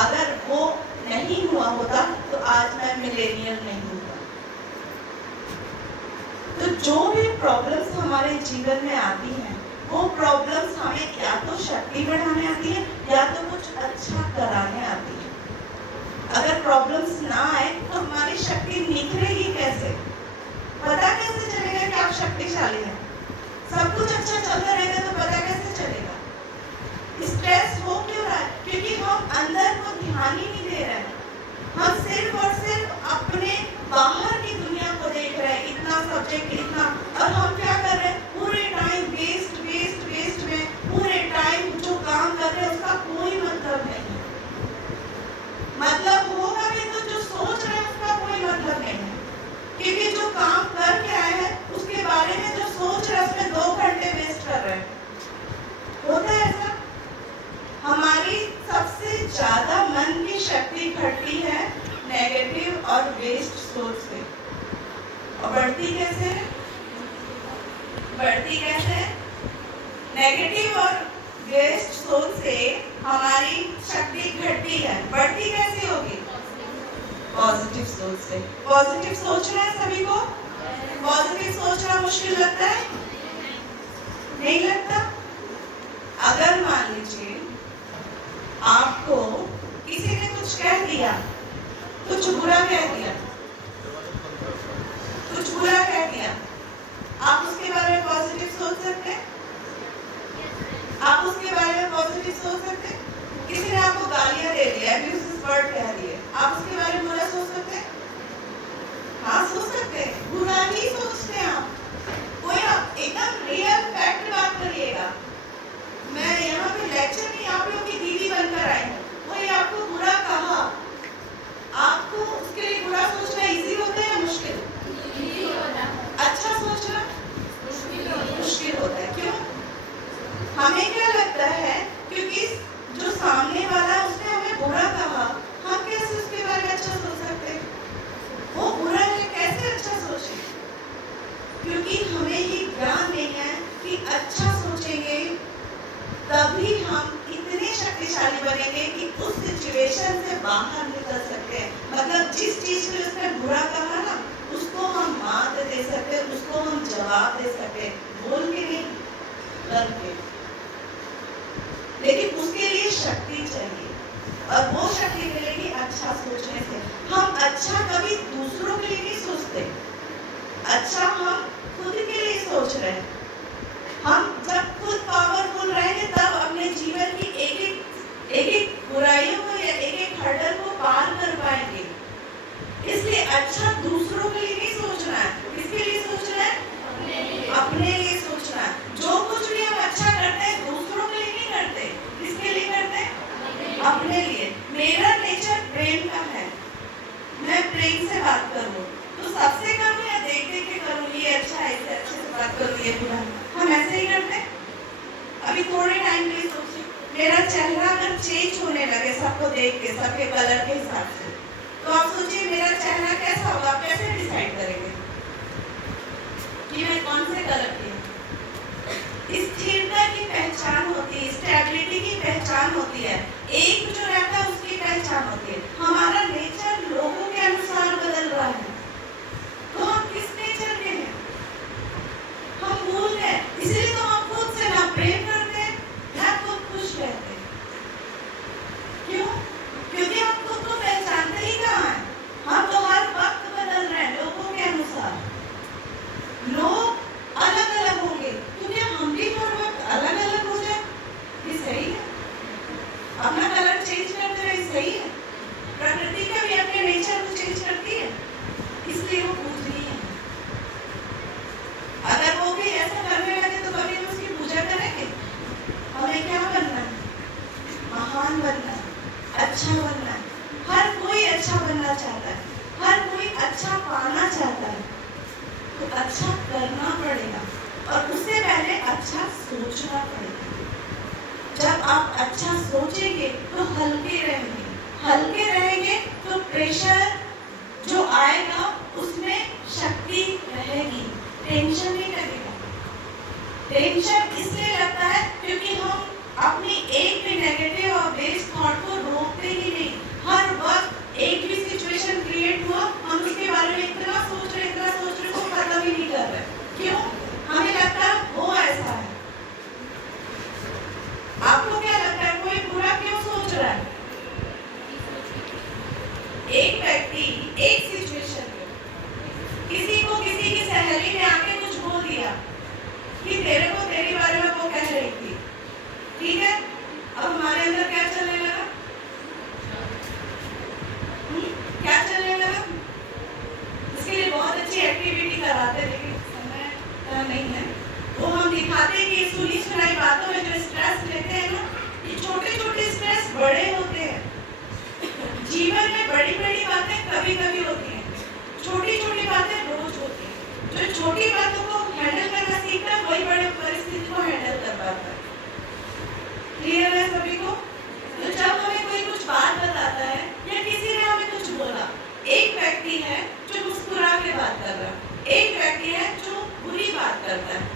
अगर वो नहीं हुआ होता तो आज मैं मिलेनियल नहीं होता। तो जो भी प्रॉब्लम्स हमारे जीवन में आती हैं, वो प्रॉब्लम्स हमें या तो शक्ति बढ़ाने आती है या तो कुछ अच्छा कराने आती है। अगर प्रॉब्लम्स ना आए तो हमारी शक्ति निखरेगी कैसे? पता कैसे चलेगा कि आप शक्तिशाली हैं? सब कुछ अच्छा चलता रहेगा तो पता कैसे चलेगा? स्ट्रेस हो क्यों रहा है? क्योंकि हम अंदर को ध्यान ही नहीं दे रहे हैं। हम सिर्फ और सिर्फ अपने बाहर की दुनिया को देख रहे हैं, इतना सब्जेक्ट इतना, और हम क्या कर रहे हैं? पूरे टाइम वेस्ट में पूरे टाइम जो काम कर रहे हैं उसका कोई मतलब नहीं है। मतलब होगा भी तो जो सोच रहे हैं उसका कोई मतलब नहीं है, क्योंकि जो काम करके आए हैं उसके बारे में जो सोच रहे हैं उसमें 2 घंटे वेस्ट कर रहे हैं। होता है ऐसा? हमारी सबसे ज्यादा मन की शक्ति घटती है नेगेटिव और वेस्ट सोच से। और बढ़ती कैसे है? नेगेटिव और वेस्ट सोच से हमारी शक्ति घटती है। बढ़ती कैसे होगी? पॉजिटिव सोच से। पॉजिटिव सोचना है सभी को? पॉजिटिव सोचना मुश्किल लगता है? नहीं लगता? अगर मान लीजिए आपको किसी ने कुछ कह दिया, कुछ बुरा कह दिया, आप उसके बारे में पॉजिटिव सोच सकते हैं? किसी ने आपको गालियां दे दिया, अब्यूजिव वर्ड कह दिए, आप उसके बारे में बुरा सोच सकते हैं? हाँ, सोच सकते हैं। बुरा ही सोचते हैं आप। कोई आप एकदम रियल फैक्ट बात करिएगा। मैं यहाँ पे लेक्चर नहीं, आप लोग की दीदी बनकर आई हूँ। कोई आपको बुरा कहा, आपको उसके लिए बुरा सोचना इजी होता है या मुश्किल? अच्छा सोचना मुश्किल होता है। क्यों? हमें क्या लगता है? क्योंकि जो सामने वाला उसने हमें बुरा कहा, हम कैसे उसके बारे में अच्छा सोच सकते हैं? वो बुरा है, कैसे अच्छा सोचे? क्योंकि हमें ये ज्ञान नहीं है कि अच्छा सोचेंगे तभी हम इतने शक्तिशाली बनेंगे कि उस सिचुएशन से बाहर निकल सकते हैं। मतलब जिस चीज के लिए उसने बुरा कहा ना, उसको हम मात दे सकते हैं, उसको हम जवाब दे सकते हैं, बोल के नहीं, करके। लेकिन उसके लिए शक्ति चाहिए, और वो शक्ति मिलेगी अच्छा सोचने से। हम अच्छा कभी दूसरों के लिए नहीं सोचते, अच्छा हम खुद के लिए सोच रहे हैं। हम जब खुद पावरफुल रहेंगे तब अपने जीवन की एक बुराइयों को या एक हर्डल को पार कर पाएंगे। इसलिए अच्छा दूसरों के लिए नहीं सोचना है। किसके लिए सोचना है? अपने लिए सोचना है। जो कुछ भी हम अच्छा करते हैं दूसरों के लिए नहीं करते। किसके लिए करते हैं? अपने लिए। मेरा नेचर प्रेम का है, मैं प्रेम से बात करूँ तो सबसे करूँ या देख देख के करूँ, ये अच्छा है इससे अच्छे से बात करूँ, ये बुरा। हम ऐसे ही करते हैं। अभी थोड़े टाइम के लिए सोचिए, मेरा चेहरा अगर चेंज होने लगे सबको देख के, सबके कलर के हिसाब से, तो आप सोचिए मेरा चेहरा कैसा होगा? आप कैसे डिसाइड करेंगे कि मैं कौन से कलर की हूँ? स्थिरता की पहचान होती है, स्टेबिलिटी की पहचान होती है, एक जो रहता है उसकी पहचान होती है। हमारा नेचर लोगों के अनुसार बदल रहा है, तो हम किस नेचर के हैं हम भूल गए। इसलिए तो हम खुद से ना प्रेम करते हैं ना खुद खुश रहते हैं। क्यों? क्योंकि हम खुद को पहचानते ही कहाँ हैं। हम तो हर वक्त बदल रहे अच्छा करना पड़ेगा और उससे पहले अच्छा सोचना पड़ेगा। जब आप अच्छा सोचेंगे तो हल्के रहेंगे तो प्रेशर जो आएगा उसमें शक्ति रहेगी, टेंशन नहीं लगेगा। टेंशन इसलिए लगता है क्योंकि हम अपनी एक भी नेगेटिव और वेस्ट थॉट को रोकते ही नहीं। हर वक्त एक भी सिचुएशन क्रिएट हुआ, हम उसके बारे में इतना सोच रहे वो खत्म ही नहीं कर रहे। क्यों? हमें लगता है वो ऐसा है। आपको क्या लगता है कोई बुरा क्यों सोच रहा है? एक व्यक्ति एक सिचुएशन में किसी की सहेली ने आके कुछ बोल दिया कि तेरे को तेरे बारे में वो कह रही थी, ठीक है? अब हमारे अंदर क्या चलने लगा? क्या चलने लगा? इसके लिए बहुत अच्छी एक्टिविटी कराते, लेकिन समय नहीं है। वो हम दिखाते हैं कि सुनी सुनाई बातों में जो स्ट्रेस लेते हैं ना, ये छोटे छोटे स्ट्रेस बड़े होते हैं। जीवन में बड़ी बड़ी बातें कभी कभी होती हैं, छोटी छोटी बातें रोज होती हैं। जो छोटी बातों को हैंडल करना सीखता है वही बड़े परिस्थिति को हैंडल कर पाता है। क्लियर है सभी को? तो जब हमें कोई कुछ बात बताता है या किसी ने हमें कुछ बोला, एक व्यक्ति है जो मुस्कुरा के बात कर रहा है, एक व्यक्ति है जो बुरी बात करता है।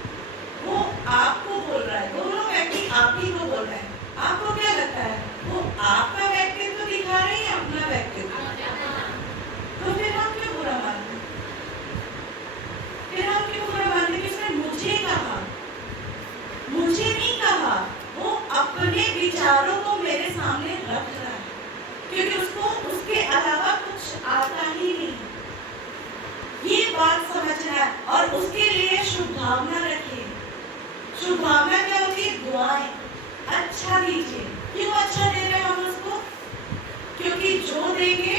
वो आपको बोल रहा है, दोनों व्यक्ति आप ही को बोल रहे हैं। आपको क्या लगता है वो आपका व्यक्तित्व दिखा रहे हैं, अपना व्यक्तित्व? तो फिर हम क्यों बुरा मानते? कि उसने मुझे कहा? मुझे नहीं कहा, वो अपने विचारों को मेरे सामने रख रहा है क्योंकि उसको उसके अलावा कुछ आता ही नहीं। ये बात समझना है और उसके लिए शुभ भावना रखिए। शुभ भावना क्या होती है? दुआएं। अच्छा दीजिए। क्यों अच्छा दे रहे हैं हम उसको? क्योंकि जो देंगे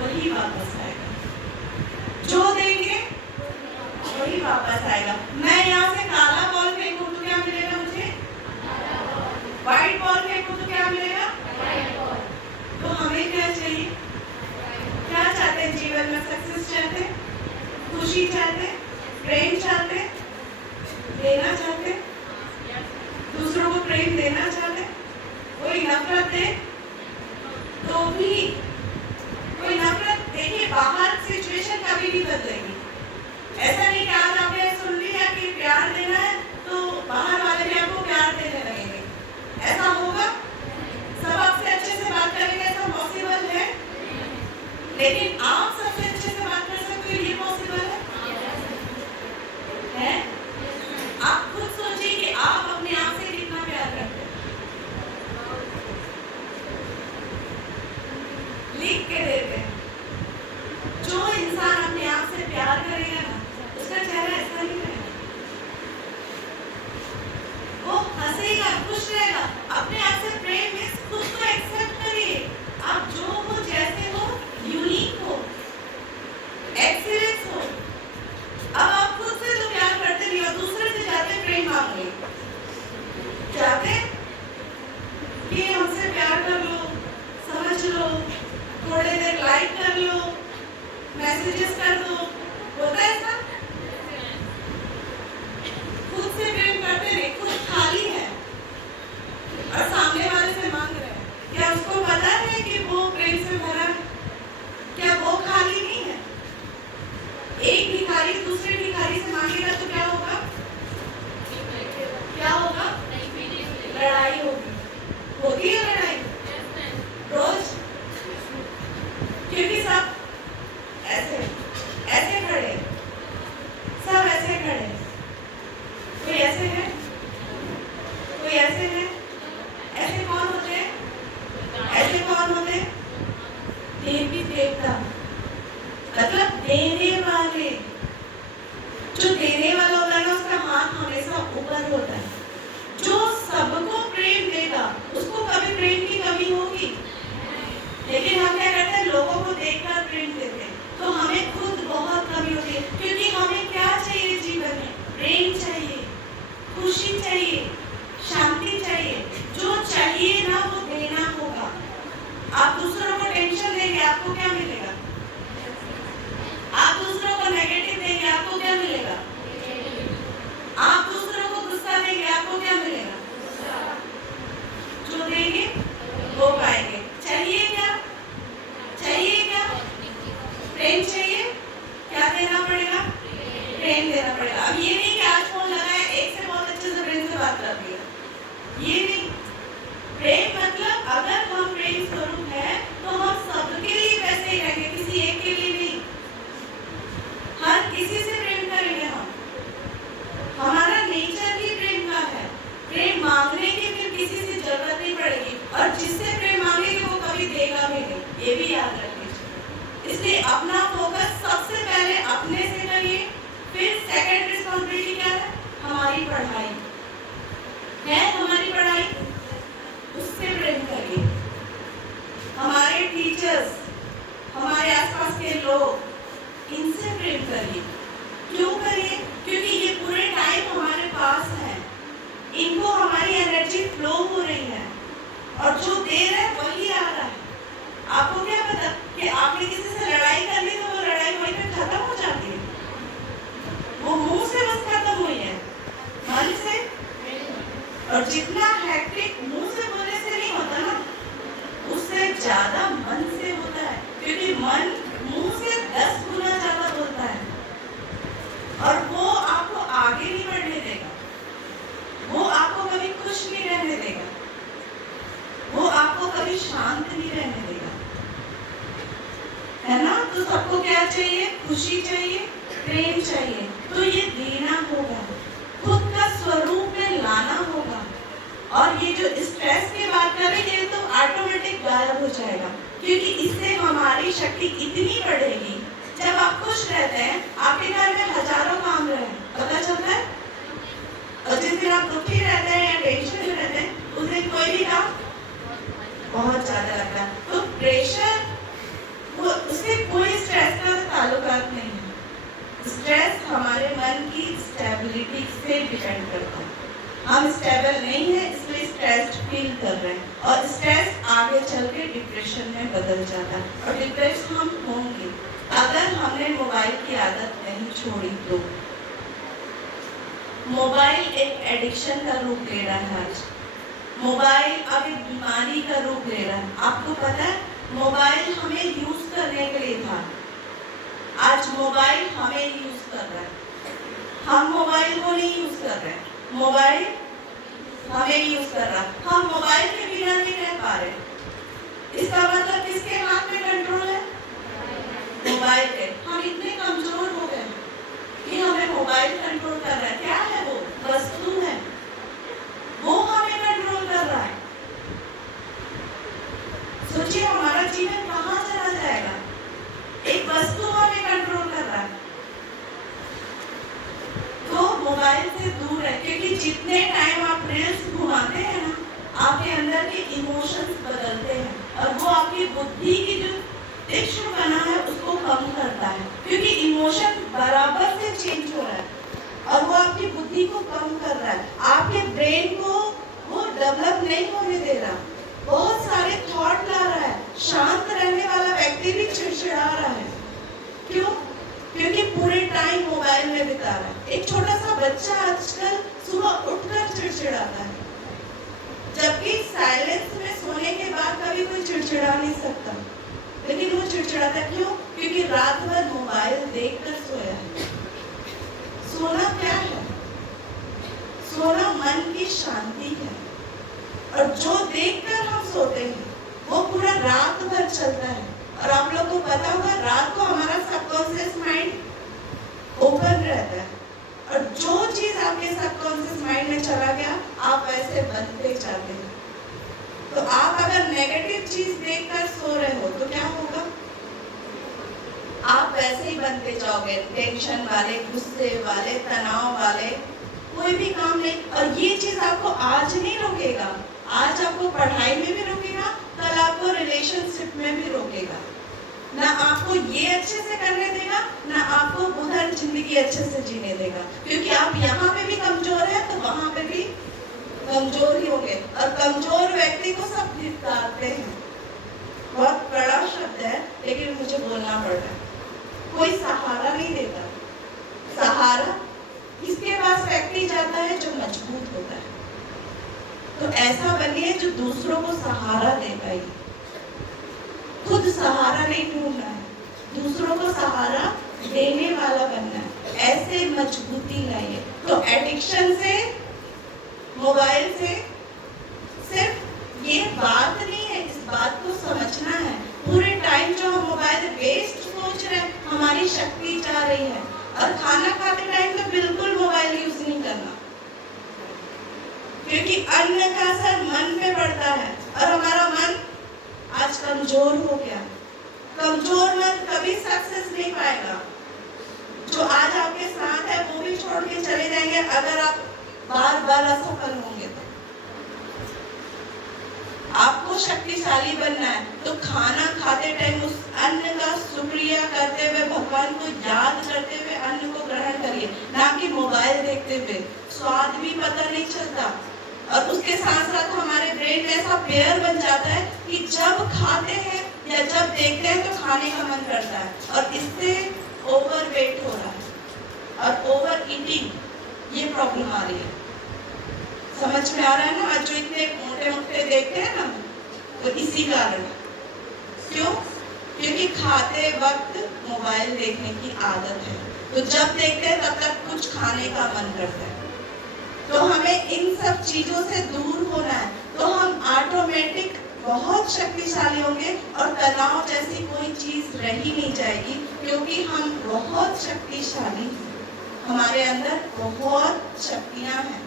वही वापस आएगा, जो देंगे वही वापस आएगा। मैं यहाँ से काला बॉल फेंकूं तो क्या मिलेगा मुझे? व्हाइट बॉल फेंकूं तो क्या मिलेगा? तो हमें क्या चाहिए? क्या चाहते हैं जीवन में? सक्सेस चाहते हैं, खुशी चाहते हैं, प्रेम चाहते हैं, देना चाहते हैं, दूसरों को प्रेम देना चाहते हैं। कोई नफरत दे तो भी, कोई नफरत देखिए, बाहर सिचुएशन कभी भी बदलेगी। ऐसा नहीं कि आज आपने सुन लिया कि प्यार देना है तो बाहर वाले भी आपको प्यार देने लगेंगे। ऐसा होगा? सब आपसे अच्छे से बात करेंगे, ऐसा पॉसिबल है? लेकिन आप सबसे अच्छे से बात कर सकते हो, ये पॉसिबल है? आप खुद सोचिए कि आप अपने आप से कितना प्यार करते हैं। लिख के देते हैं। जो इंसान अपने आप से प्यार करेगा ना, उसका चेहरा ऐसा नहीं रहेगा। वो हंसेगा, खुश रहेगा। अपने आप से प्रेम में खुद को एक्सेप्ट करिए। आप जो हो, जैसे हो, यूनिक हो, एक्सीलेंस हो। अब आप खुद से तो प्यार करते नहीं हो, दूसरे से जाते प्रेम मांगने जाते कि हमसे प्यार कर लो, समझ लो, थोड़े देर लाइक कर लो, मैसेजेस कर दो। होता है ऐसा? खुद से प्रेम करते नहीं, खुद खाली है और सामने वाले से मांग रहे हैं। क्या उसको पता है कि वो प्रेम से भरा है? क्या वो खाली नहीं है? एक भिखारी दूसरे भिखारी से मांगेगा तो क्या होगा? क्या होगा? लड़ाई होगी। होती है लड़ाई रोज, क्योंकि सब ऐसे ऐसे खड़े, सब ऐसे खड़े। कोई ऐसे है, कोई ऐसे है। ऐसे कौन होते हैं? ऐसे कौन होते हैं? देवी देवता, मतलब देने वाले। जो देने वाला होता है ना, उसका हाथ हमेशा ऊपर होता है। जो सबको प्रेम देगा उसको कभी प्रेम की कमी होगी? लेकिन हम क्या करते हैं? लोगों को देखकर प्रेम देते हैं, तो हमें खुद बहुत कमी होती है। क्योंकि हमें क्या चाहिए जीवन में? प्रेम चाहिए, खुशी चाहिए, शांति चाहिए। जो चाहिए ना वो देना होगा। आप दूसरों को टेंशन देंगे, आपको क्या मिलेगा? आप दूसरों को नेगेटिव प्रेम चाहिए, क्या देना पड़ेगा? प्रेम देना पड़ेगा। अब ये नहीं कि आज फोन लगाया, एक से बहुत अच्छे से प्रेम से बात कर लिया, ये नहीं। प्रेम मतलब अगर हम प्रेम स्वरूप है तो हम सबके लिए वैसे ही रहेंगे, किसी एक के लिए नहीं। हर किसी से प्रेम करेंगे हम, हमारा नेचर ही प्रेम का है। प्रेम मांगने की फिर किसी से जरूरत नहीं पड़ेगी, और जिससे प्रेम मांगेगी वो कभी देगा भी नहीं, ये भी याद रखिए। इसलिए अपना फोकस सबसे पहले अपने से करिए, फिर सेकंड रिस्पॉन्सिबिलिटी क्या है? हमारी पढ़ाई है, हमारी पढ़ाई, उससे प्रेम करिए। हमारे टीचर्स, हमारे आसपास के लोग, इनसे प्रेम करिए। क्यों करिए? क्योंकि ये पूरे टाइम हमारे पास है, इनको हमारी एनर्जी फ्लो हो रही है, और जो दे रहा है वही आ रहा है। आपको क्या पता कि आपने किसी से लड़ाई कर ली तो वो लड़ाई वहीं पे खत्म हो जाती है, वो मुंह से बस खत्म हुई है, मन से। और जितना हैक्टिक मुंह से बोलने से नहीं होता ना, उससे ज्यादा मन से होता है, क्योंकि मन मुंह से 10 गुना ज्यादा बोलता है, और वो आपको आगे नहीं बढ़ने देगा, वो आपको कभी खुश नहीं रहने देगा, वो आपको कभी शांत नहीं रहने देगा, है ना? तो सबको क्या चाहिए? खुशी चाहिए, प्रेम चाहिए। तो ये देना होगा, खुद का स्वरूप में लाना होगा। और ये जो स्ट्रेस की बात कर रहे हैं, ये तो ऑटोमेटिक गायब हो जाएगा, क्योंकि इससे हमारी शक्ति इतनी बढ़ेगी। जब आप खुश रहते हैं, आपके घर में हजारों काम रहे हैं, पता चलता है। और जिस दिन आप दुखी रहते हैं या टेंशन में रहते हैं, उस दिन कोई भी काम बहुत ज्यादा लगता है। तो प्रेशर, वो उससे कोई स्ट्रेस का ताल्लुकात नहीं है। स्ट्रेस हमारे मन की स्टेबिलिटी से डिपेंड करता है। हम स्टेबल नहीं है, इसलिए स्ट्रेस्ड फील कर रहे हैं, और स्ट्रेस आगे चल के डिप्रेशन में बदल जाता है, और डिप्रेस हम होंगे अगर हमने मोबाइल की आदत नहीं छोड़ी तो। मोबाइल एक एडिक्शन का रूप ले रहा है आज। मोबाइल अब एक बीमारी का रूप ले रहा है। आपको पता है, मोबाइल हमें यूज करने के लिए था, आज मोबाइल हमें यूज कर रहा है। हम मोबाइल को नहीं यूज कर रहे हैं, मोबाइल हमें यूज कर रहा है। हम मोबाइल के बिना नहीं रह पा रहे। इसका मतलब किसके हाथ में कंट्रोल है? मोबाइल के। हम इतने कमजोर हो गए कि हमें मोबाइल कंट्रोल कर रहा है। क्या है वो? वस्तु है, वो हमें कंट्रोल कर रहा है। सोचिए हमारा जीवन कहाँ चला जाएगा? एक वस्तु हमें कंट्रोल कर रहा है। तो मोबाइल से दूर है, क्योंकि जितने टाइम आप रील्स घुमाते हैं ना, आपके अंदर के इमोशंस बदलते हैं, और वो आपकी बुद्धि की जो तीक्ष्ण बना है उसको कम करता है, क्योंकि इमोशन बराबर से चेंज हो रहा है, और वो आपकी बुद्धि को कम कर रहा है। आपके ब्रेन को वो डेवलप नहीं होने दे रहा, बहुत सारे थॉट ला रहा है। शांत रहने वाला व्यक्ति भी चिड़चिड़ा रहा है। क्यों? क्योंकि पूरे टाइम मोबाइल में बिता रहा है। एक छोटा सा बच्चा आजकल सुबह उठकर चिड़चिड़ाता है, जबकि साइलेंस में सोने के बाद कभी कोई चिड़चिड़ा नहीं सकता, लेकिन वो चिड़चिड़ाता क्यों? क्योंकि रात भर मोबाइल देखकर सोया है। सोना क्या है? सोना मन की शांति है, और जो देखकर हम सोते हैं वो पूरा रात भर चलता है। और आप लोगों को पता होगा, रात को हमारा सबकॉन्शियस माइंड ओपन रहता है, और जो चीज आपके सबकॉन्शियस माइंड में चला गया, आप वैसे बनते जाते हैं। तो आप अगर नेगेटिव चीज देखकर सो रहे हो तो क्या होगा? आप वैसे ही बनते जाओगे, टेंशन वाले, गुस्से वाले, तनाव वाले, कोई भी काम नहीं। और ये चीज आपको आज नहीं रोकेगा, आज आपको पढ़ाई में भी रोकेगा, कल आपको रिलेशनशिप में भी रोकेगा। ना आपको ये अच्छे से करने देगा, ना आपको उधर जिंदगी अच्छे से जीने देगा, क्योंकि आप यहाँ पे भी कमजोर है तो वहां पे भी कमजोर ही होंगे। और कमजोर व्यक्ति को सब धिक्कारते हैं। बहुत बड़ा शब्द है, लेकिन मुझे बोलना पड़ रहा है। कोई सहारा नहीं देता। सहारा किसके पास व्यक्ति जाता है? जो मजबूत होता है। तो ऐसा बनिए जो दूसरों को सहारा दे पाए। खुद सहारा नहीं ढूंढना है, दूसरों को सहारा देने वाला बनना है, ऐसे मजबूती लाइए। तो एडिक्शन से, मोबाइल से सिर्फ ये बात नहीं है, इस बात को समझना है। पूरे टाइम जो हम मोबाइल वेस्ट सोच रहे हैं, हमारी शक्ति जा रही है। और खाना खाते टाइम तो बिल्कुल मोबाइल यूज नहीं करना, क्योंकि अन्न का असर मन पे पड़ता है और हमारा मन आज कमजोर हो गया। कमजोर मन कभी सक्सेस नहीं पाएगा। जो आज आपके साथ है वो भी छोड़ के चले जाएंगे अगर आप बार बार असफल होंगे। तो आपको शक्तिशाली बनना है तो खाना खाते टाइम उस अन्न का शुक्रिया करते हुए, भगवान को याद करते हुए अन्न को ग्रहण करिए, ना कि मोबाइल देखते हुए। स्वाद भी पता नहीं चलता और उसके साथ साथ हमारे ब्रेन में ऐसा पेयर बन जाता है कि जब खाते हैं या जब देखते हैं तो खाने का मन करता है, और इससे ओवरवेट हो रहा है और ओवर ईटिंग ये प्रॉब्लम आ रही है। समझ में आ रहा है ना? आज जो इतने मोटे मोटे देखते हैं ना, तो इसी कारण। क्यों? क्योंकि खाते वक्त मोबाइल देखने की आदत है, तो जब देखते हैं तब तक कुछ खाने का मन करता है। तो हमें इन सब चीजों से दूर होना है, तो हम ऑटोमेटिक बहुत शक्तिशाली होंगे और तनाव जैसी कोई चीज रह ही नहीं जाएगी, क्योंकि हम बहुत शक्तिशाली हैं। हमारे अंदर बहुत शक्तियां हैं,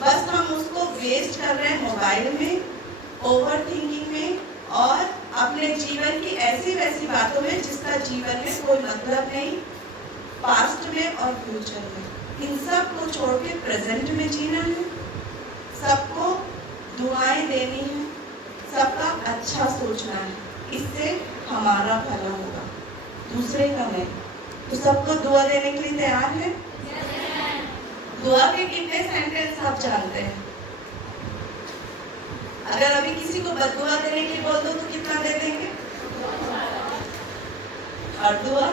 बस हम उसको वेस्ट कर रहे हैं मोबाइल में, ओवर थिंकिंग में और अपने जीवन की ऐसी वैसी बातों में जिसका जीवन में कोई मतलब नहीं, पास्ट में और फ्यूचर में। इन सब को छोड़ के प्रेजेंट में जीना है, सबको दुआएं देनी है, सबका अच्छा सोचना है, इससे हमारा भला होगा, दूसरे का नहीं। तो सबको दुआ देने के लिए तैयार है? दुआ के कितने सेंटेंस आप जानते हैं? अगर अभी किसी को बददुआ देने के लिए बोल दो तो कितना दे देंगे? और दुआ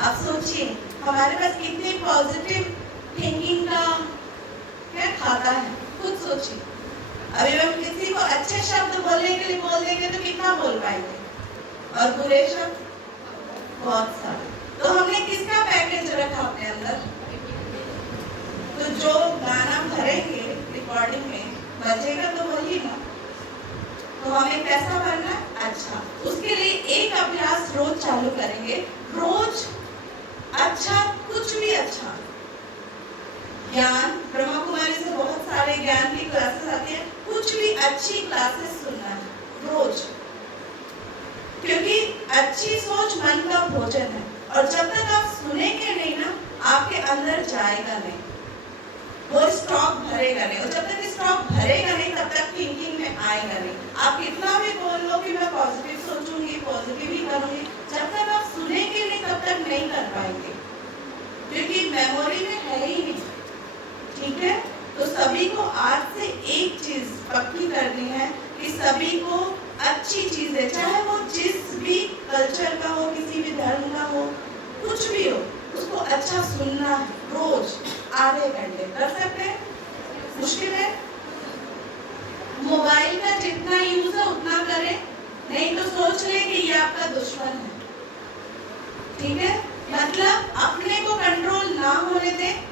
आप सोचिए, हमारे पास कितनी पॉजिटिव थिंकिंग का क्या खाता है, खुद सोचिए। अभी हम किसी को अच्छे शब्द बोलने के लिए बोल देंगे तो कितना बोल पाएंगे, और बुरे शब्द बहुत सारे। तो हमने किसका पैकेज रखा अपने अंदर? तो जो गाना भरेंगे रिकॉर्डिंग में बजेगा तो वही ना। तो हमें कैसा बनना है? अच्छा। उसके लिए एक अभ्यास रोज चालू करेंगे, रोज अच्छा, कुछ भी अच्छा ज्ञान। ब्रह्मा कुमारी से बहुत सारे ज्ञान की क्लासेस आती है, कुछ भी अच्छी क्लासेस सुनना है रोज, क्योंकि अच्छी सोच मन का भोजन है, और जब तक आप सुनेंगे नहीं ना, आपके अंदर जाएगा नहीं, वो स्टॉक भरेगा नहीं, और जब तक स्टॉक भरेगा नहीं तब तक थिंकिंग में आएगा नहीं। आप कितना भी बोल लो कि मैं पॉजिटिव सोचूंगी, पॉजिटिव ही करूंगी, जब तक आप सुनेंगे नहीं तब तक नहीं कर पाएंगे, क्योंकि मेमोरी में है ही नहीं। ठीक है? तो सभी को आज से एक चीज पक्की करनी है कि सभी को अच्छी चीजें, चाहे वो जिस भी कल्चर का हो, किसी भी धर्म का हो, कुछ भी हो, उसको अच्छा सुनना है रोज आधे घंटे। कर सकते हैं? मुश्किल है? मोबाइल का जितना यूज है उतना करें, नहीं तो सोच ले कि ये आपका दुश्मन है। ठीक है? मतलब अपने को कंट्रोल ना होने दें,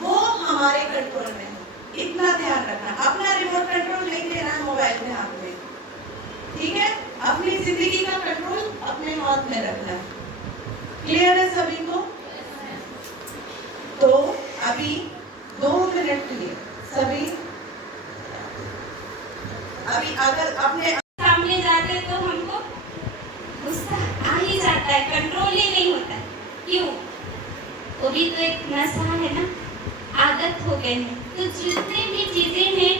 वो हमारे कंट्रोल में है, इतना ध्यान रखना। अपना रिमोट कंट्रोल नहीं देना है मोबाइल के हाथ में। ठीक है? अपनी जिंदगी का कंट्रोल अपने हाथ में रखना है। क्लियर है सभी को? तो अभी 2 मिनट के लिए सभी, अभी अगर अपने सामने जाते तो हमको गुस्सा आ ही जाता है, कंट्रोल ही नहीं होता है। क्यों? वो भी तो एक नशा है ना, आदत हो गई है। तो जितने भी चीजें हैं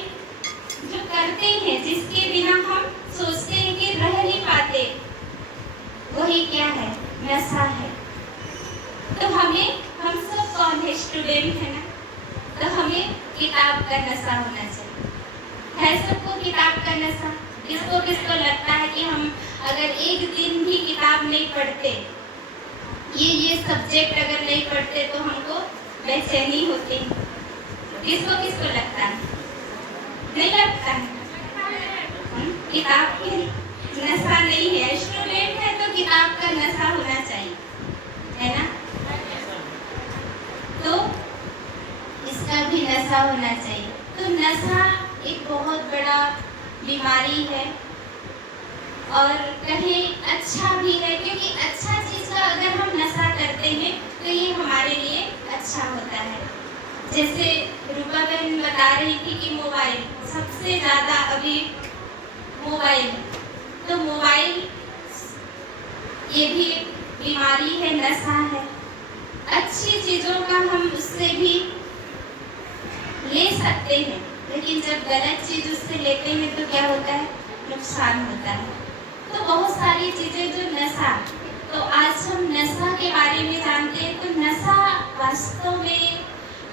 जो करते हैं, जिसके बिना हम सोचते हैं कि रह नहीं पाते, वही क्या है? नशा है। तो हमें, हम सब कौन है? स्टूडेंट है ना, तो हमें किताब का नशा होना चाहिए। है सबको किताब का नशा? किसको किसको लगता है कि हम अगर एक दिन भी किताब नहीं पढ़ते, ये सब्जेक्ट अगर नहीं पढ़ते तो हमको बेचैनी होती? किसको किसको लगता है? नहीं लगता है? किताब की नशा नहीं है। स्टूडेंट है तो किताब का नशा होना चाहिए, है ना? तो इसका भी नशा होना चाहिए। तो नशा एक बहुत बड़ा बीमारी है और कहीं अच्छा भी है, क्योंकि अच्छा चीज़ का अगर हम नशा करते हैं तो ये हमारे लिए अच्छा होता है। जैसे रूपा बहन बता रही थी कि मोबाइल सबसे ज़्यादा अभी मोबाइल, तो मोबाइल ये भी एक बीमारी है, नशा है। अच्छी चीज़ों का हम उससे भी ले सकते हैं, लेकिन जब गलत चीज़ उससे लेते हैं तो क्या होता है? नुकसान होता है। तो बहुत सारी चीज़ें जो नशा, तो आज हम नशा के बारे में जानते हैं। तो नशा वास्तव में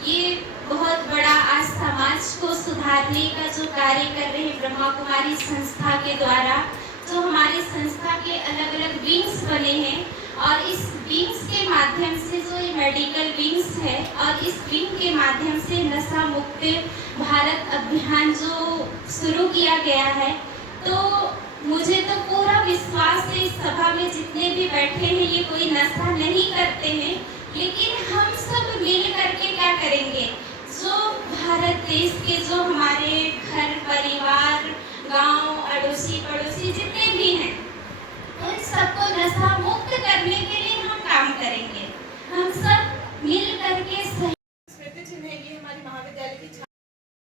ये बहुत बड़ा आज समाज को सुधारने का जो कार्य कर रहे हैं ब्रह्मा कुमारी संस्था के द्वारा, जो हमारी संस्था के अलग अलग विंग्स बने हैं, और इस विंग्स के माध्यम से जो ये मेडिकल विंग्स है, और इस विंग के माध्यम से नशा मुक्त भारत अभियान जो शुरू किया गया है, तो मुझे तो पूरा विश्वास है इस सभा में जितने भी बैठे हैं ये कोई नशा नहीं करते हैं, लेकिन हम सब मिल करके क्या करेंगे? जो भारत देश के जो हमारे घर परिवार, गांव, अड़ोसी पड़ोसी जितने भी हैं, उन सबको नशा मुक्त करने के लिए हम काम करेंगे। हम सब मिल करके